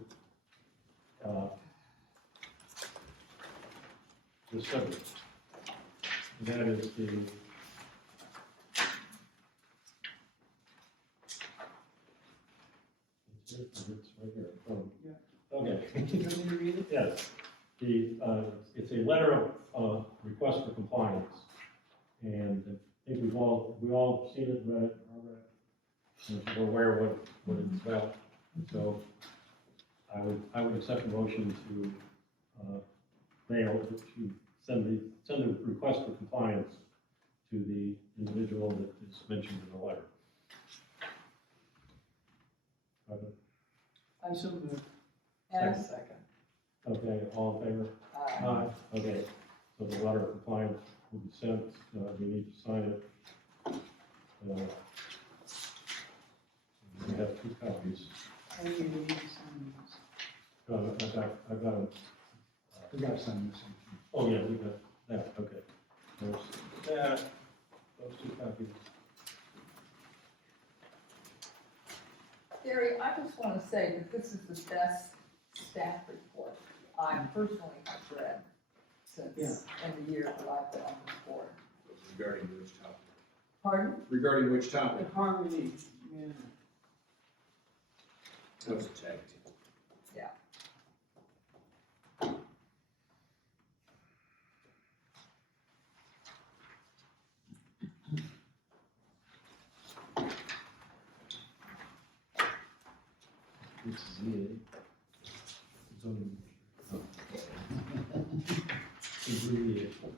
the subject. That is the it's right here. Oh. Okay. You want me to read it? Yes. It's a letter of request for compliance. And I think we all seen it, read it, and we're aware of what it's about. So I would accept a motion to send the request for compliance to the individual that is mentioned in the letter. I so moved. And a second. Okay, all in favor? Aye. Okay, so the letter of compliance will be sent, we need to sign it. We have 2 copies. I need to read some of these. I've got them. We gotta sign this one. Oh, yeah, we got that, okay. There's that, those 2 copies. Gary, I just want to say that this is the best staff report I personally have read since, in the year that I've been on this board. Regarding which topic? Pardon? Regarding which topic? The harmony, yeah. That was a tag team. Yeah. This is it. It's on- Abbreviation.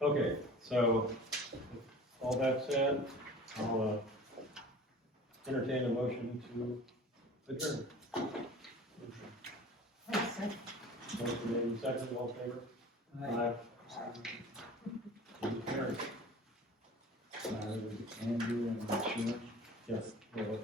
Okay, so all that said, I'll entertain a motion to adjourn. Motion made and seconded, all in favor? Aye. Motion carried. Andrew and Sheila. Yes, well,